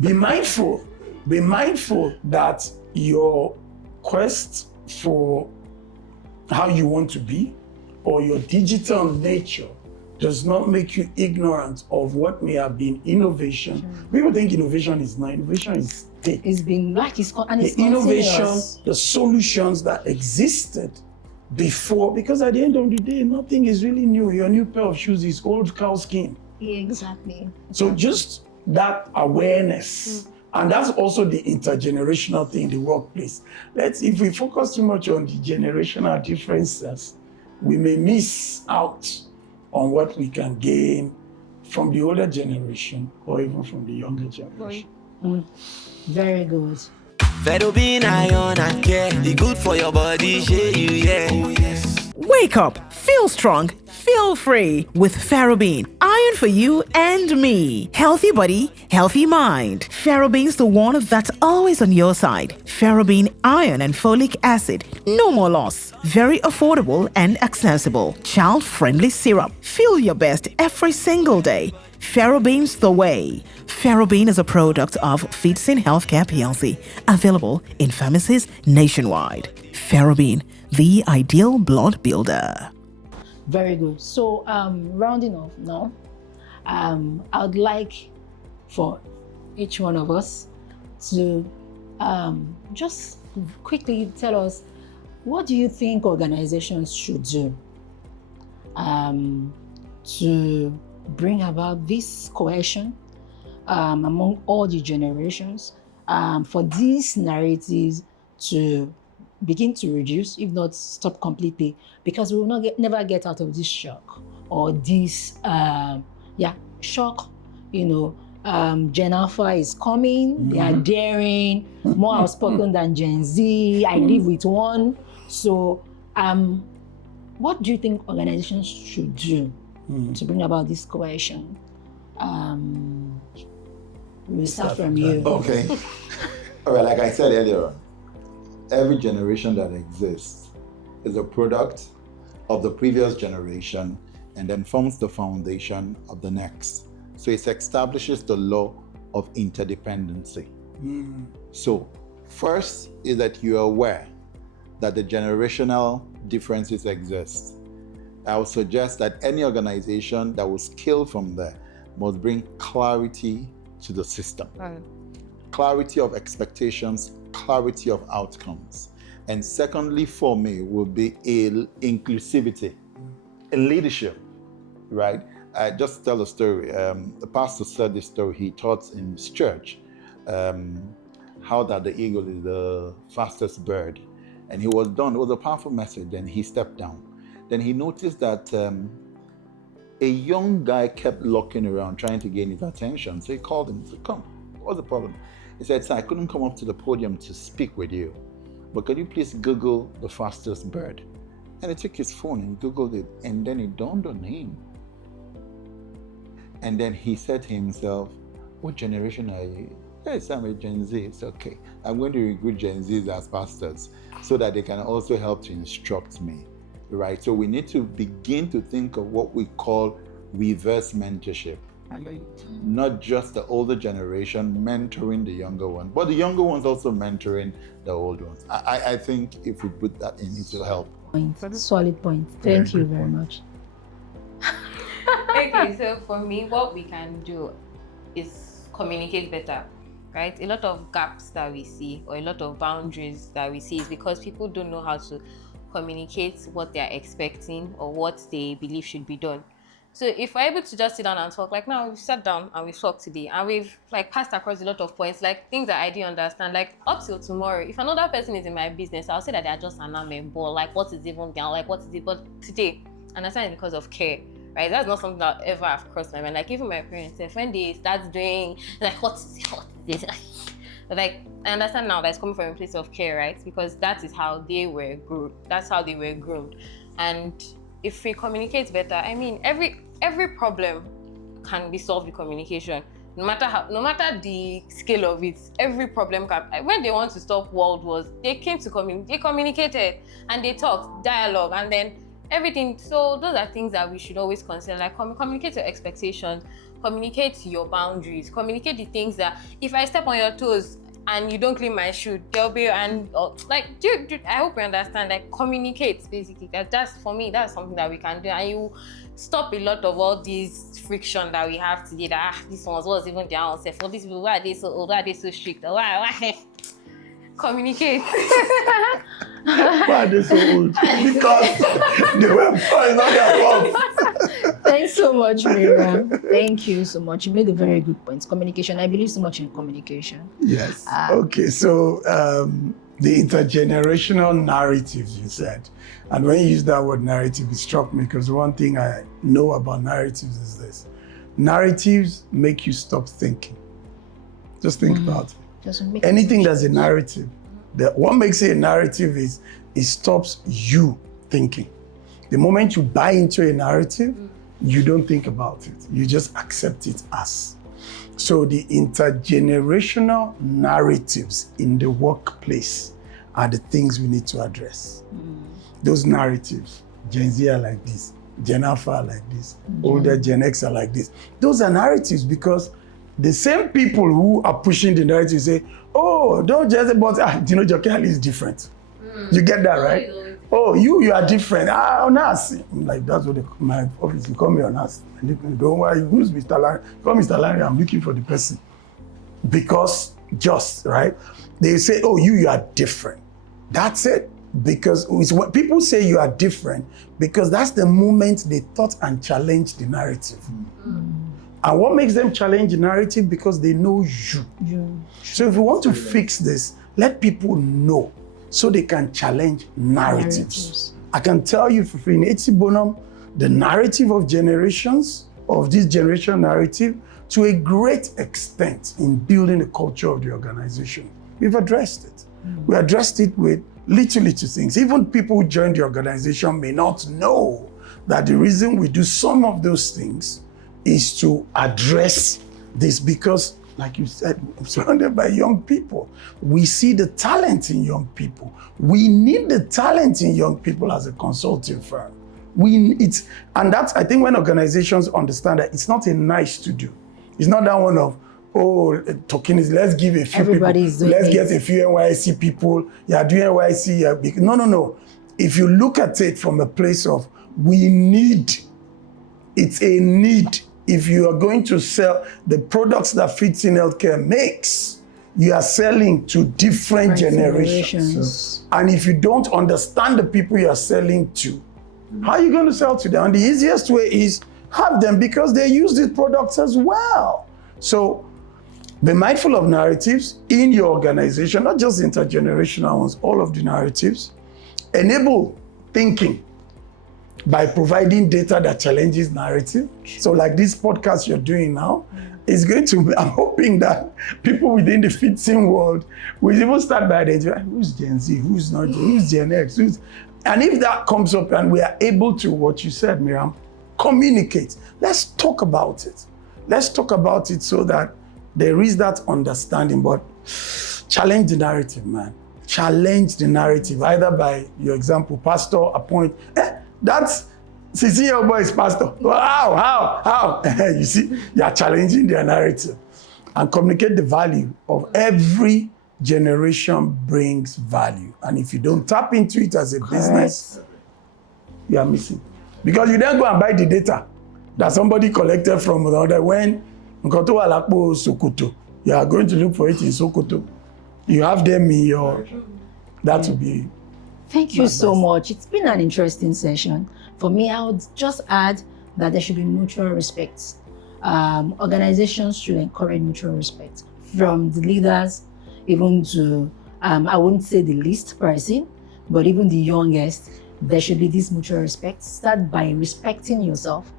be mindful that your quest for how you want to be or your digital nature does not make you ignorant of what may have been innovation. People think innovation is not. Innovation is thick. It's been like it's and The it's innovation, continuous. the solutions that existed before, because at the end of the day, nothing is really new. Your new pair of shoes is old cow skin. Yeah, exactly. So just that awareness, and that's also the intergenerational thing in the workplace. If we focus too much on the generational differences, we may miss out on what we can gain from the older generation or even from the younger generation. Very good. Ferrobin iron and care, the good for your body, share you, yeah. Oh, yes. Wake up, feel strong, feel free with Ferrobin. Iron for you and me. Healthy body, healthy mind. Ferrobin's the one that's always on your side. Ferrobin iron and folic acid. No more loss. Very affordable and accessible. Child-friendly syrup. Feel your best every single day. Ferrobin's the way. Ferrobin is a product of Feetsin Healthcare PLC, available in pharmacies nationwide. Ferrobin, the ideal blood builder. Very good. So, rounding off now, I would like for each one of us to just quickly tell us, what do you think organizations should do to bring about this cohesion among all the generations, for these narratives to begin to reduce, if not stop completely, because we will never get out of this shock or this shock. Gen Alpha is coming. They are daring, more outspoken than Gen Z. I live with one. So what do you think organizations should do to bring about this cohesion? We'll start from you. Okay. All right, like I said earlier, every generation that exists is a product of the previous generation and then forms the foundation of the next. So it establishes the law of interdependency. So first is that you're aware that the generational differences exist. I would suggest that any organization that will scale from there must bring clarity to the system. Clarity of expectations, clarity of outcomes. And secondly, for me, will be inclusivity in leadership, right? I just tell a story. The pastor said this story. He taught in his church how that the eagle is the fastest bird. And he was done. It was a powerful message. Then he stepped down. Then he noticed that a young guy kept looking around trying to gain his attention. So he called him. He said, "Come, what's the problem?" He said, "Sir, I couldn't come up to the podium to speak with you, but could you please Google the fastest bird?" And he took his phone and Googled it, and then it dawned on him. And then he said to himself, what generation are you? Yes, I'm a Gen Z. It's okay. I'm going to recruit Gen Zs as pastors so that they can also help to instruct me, right? So we need to begin to think of what we call reverse mentorship. Not just the older generation mentoring the younger one, but the younger ones also mentoring the old ones. I think if we put that in, it will help. Solid point. Thank you very much. Okay, so for me, what we can do is communicate better, right? A lot of gaps that we see, or a lot of boundaries that we see, is because people don't know how to communicate what they're expecting or what they believe should be done. So if we're able to just sit down and talk, like now we've sat down and we've talked today and we've like passed across a lot of points, like things that I didn't understand, like up till tomorrow, if another person is in my business, I'll say that they're just an amebo, like what is even down, like what is it, but today, understand it because of care, right? That's not something that ever have crossed my mind. Like even my parents, when they start doing, like what is this? But like, I understand now that it's coming from a place of care, right? Because that is how they were grown. That's how they were groomed. And if we communicate better, I mean, every problem can be solved with communication. No matter the scale of it, every problem can. When they want to stop world wars, they came to they communicated and they talked, dialogue, and then everything. So those are things that we should always consider. Like communicate your expectations, communicate your boundaries, communicate the things that if I step on your toes and you don't clean my shoe, there'll be I hope you understand. Like communicate basically. That's for me. That's something that we can do, and you stop a lot of all these friction that we have today. That this one's was even their own self. For these people, why are they so old? Why are they so strict? Why? Communicate. Why are they so old? Because they were born not their fault. Thanks so much, Miriam. Thank you so much. You made a very good point. Communication. I believe so much in communication. Yes. Okay. So the intergenerational narratives you said, and when you use that word narrative, it struck me because one thing I know about narratives is this: narratives make you stop thinking. Just think about it. Anything that's a narrative, what makes it a narrative is it stops you thinking. The moment you buy into a narrative, you don't think about it. You just accept it as. So the intergenerational narratives in the workplace are the things we need to address. Those narratives, Gen Z are like this, Gen Alpha are like this, older Gen X are like this. Those are narratives because the same people who are pushing the narrative say, oh, don't just, but Jokali is different. You get that, right? Oh, you are different. Onas. Like, that's what my office, you call me Onas. Don't worry, who's Mr. Larry? Call Mr. Larry, I'm looking for the person. Because right? They say, oh, you are different. That's it. Because it's what people say you are different, because that's the moment they thought and challenged the narrative. And what makes them challenge the narrative? Because they know you. So if you want to fix this, let people know so they can challenge narratives. I can tell you for free, in Etsi Bonum, the narrative of generations, of this generation narrative, to a great extent in building the culture of the organization. We've addressed it. We addressed it with little things. Even people who join the organization may not know that the reason we do some of those things is to address this, because, like you said, I'm surrounded by young people. We see the talent in young people. We need the talent in young people as a consulting firm. And that's, I think, when organizations understand that it's not a nice to do. It's not that one of, oh, talking is, let's give a few Everybody's people, let's get a few NYC people, doing NYC. No. If you look at it from a place of, it's a need. If you are going to sell the products that Fits in Healthcare makes, you are selling to different generations. And if you don't understand the people you are selling to, how are you going to sell to them? And the easiest way is have them, because they use these products as well. So be mindful of narratives in your organization, not just intergenerational ones, all of the narratives. Enable thinking by providing data that challenges narrative. So like this podcast you're doing now, is going to be, I'm hoping that people within the fitting world will even start by identifying who's Gen Z, who's not, who's Gen X, And if that comes up and we are able to, what you said, Miriam, communicate. Let's talk about it. Let's talk about it so that there is that understanding, but challenge the narrative, man. Challenge the narrative, either by your example, pastor, appoint. That's Sisi, your boy is pastor. Well, how? You see, you are challenging their narrative and communicate the value of every generation brings value. And if you don't tap into it as a business, you are missing. Because you then go and buy the data that somebody collected from the other. When Nkoto Alakpo Sokoto, you are going to look for it in Sokoto. You have them in your, that would be. Thank you so much. It's been an interesting session. For me, I would just add that there should be mutual respect. Organizations should encourage mutual respect from the leaders, even to, I wouldn't say the least person, but even the youngest. There should be this mutual respect. Start by respecting yourself,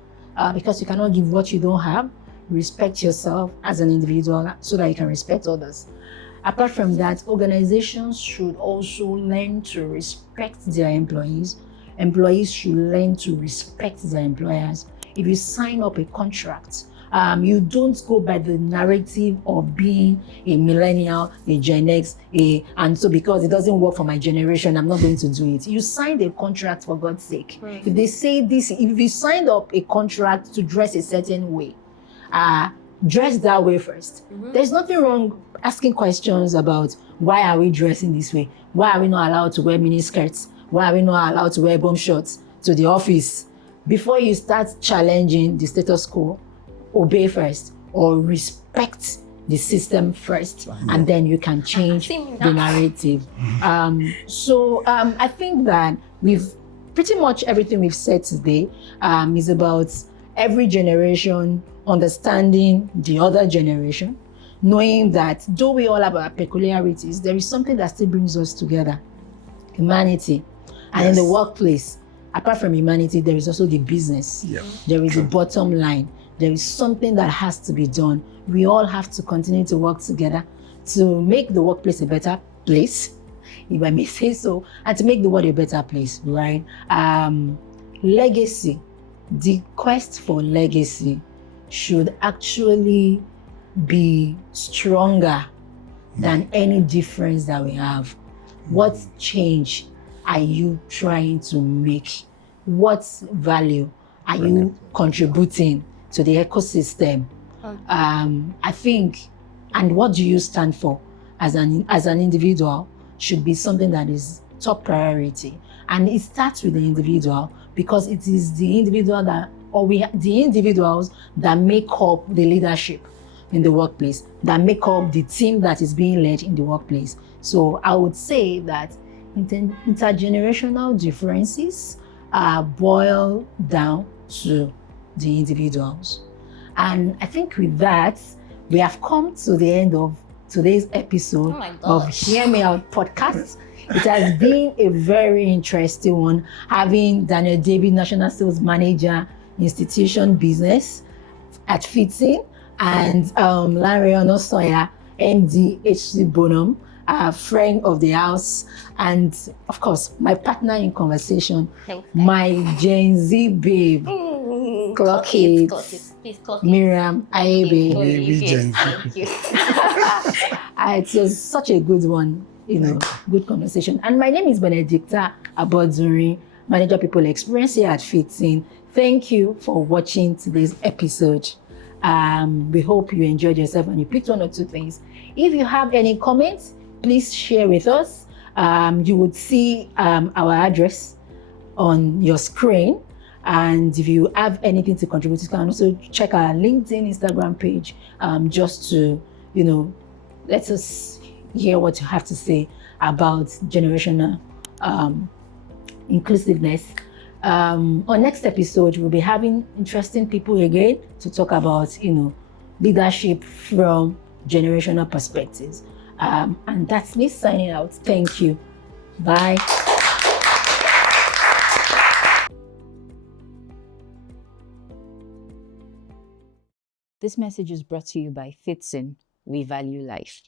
because you cannot give what you don't have. Respect yourself as an individual so that you can respect others. Apart from that, organizations should also learn to respect their employees. Employees should learn to respect their employers. If you sign up a contract, you don't go by the narrative of being a millennial, a Gen X, and so because it doesn't work for my generation, I'm not going to do it. You signed a contract for God's sake. If they say this, if you signed up a contract to dress a certain way, dress that way first. There's nothing wrong asking questions about why are we dressing this way? Why are we not allowed to wear mini skirts? Why are we not allowed to wear bomb shorts to the office? Before you start challenging the status quo, obey first or respect the system first, and then you can change the narrative. I think that we've pretty much everything we've said today is about every generation understanding the other generation, knowing that though we all have our peculiarities, there is something that still brings us together, humanity. And in the workplace, apart from humanity, there is also the business. There is the bottom line. There is something that has to be done. We all have to continue to work together to make the workplace a better place, if I may say so, and to make the world a better place, right? Legacy, the quest for legacy should actually be stronger than any difference that we have. What change are you trying to make? What value are you contributing to the ecosystem? I think, and what do you stand for as an individual should be something that is top priority. And it starts with the individual, because it is the individual the individuals that make up the leadership in the workplace, that make up the team that is being led in the workplace. So I would say that intergenerational differences boil down to the individuals. And I think with that, we have come to the end of today's episode of Hear Me Out podcast. It has been a very interesting one, having Daniel David, National Sales Manager, Institution Business at Fitting, and Larry Onosoya, MD, HC Bonham, friend of the house, and of course, my partner in conversation, my Gen Z babe, clock it, Miriam Aebe. It was such a good one, good conversation. And my name is Benedicta Aboduri, Manager People Experience here at Fitting. Thank you for watching today's episode. We hope you enjoyed yourself and you picked one or two things. If you have any comments, please share with us. You would see our address on your screen. And if you have anything to contribute, you can also check our LinkedIn, Instagram page, just to, let us hear what you have to say about generational inclusiveness. On next episode, we'll be having interesting people again to talk about, leadership from generational perspectives. And that's me signing out. Thank you. Bye. This message is brought to you by Fitting. We value life.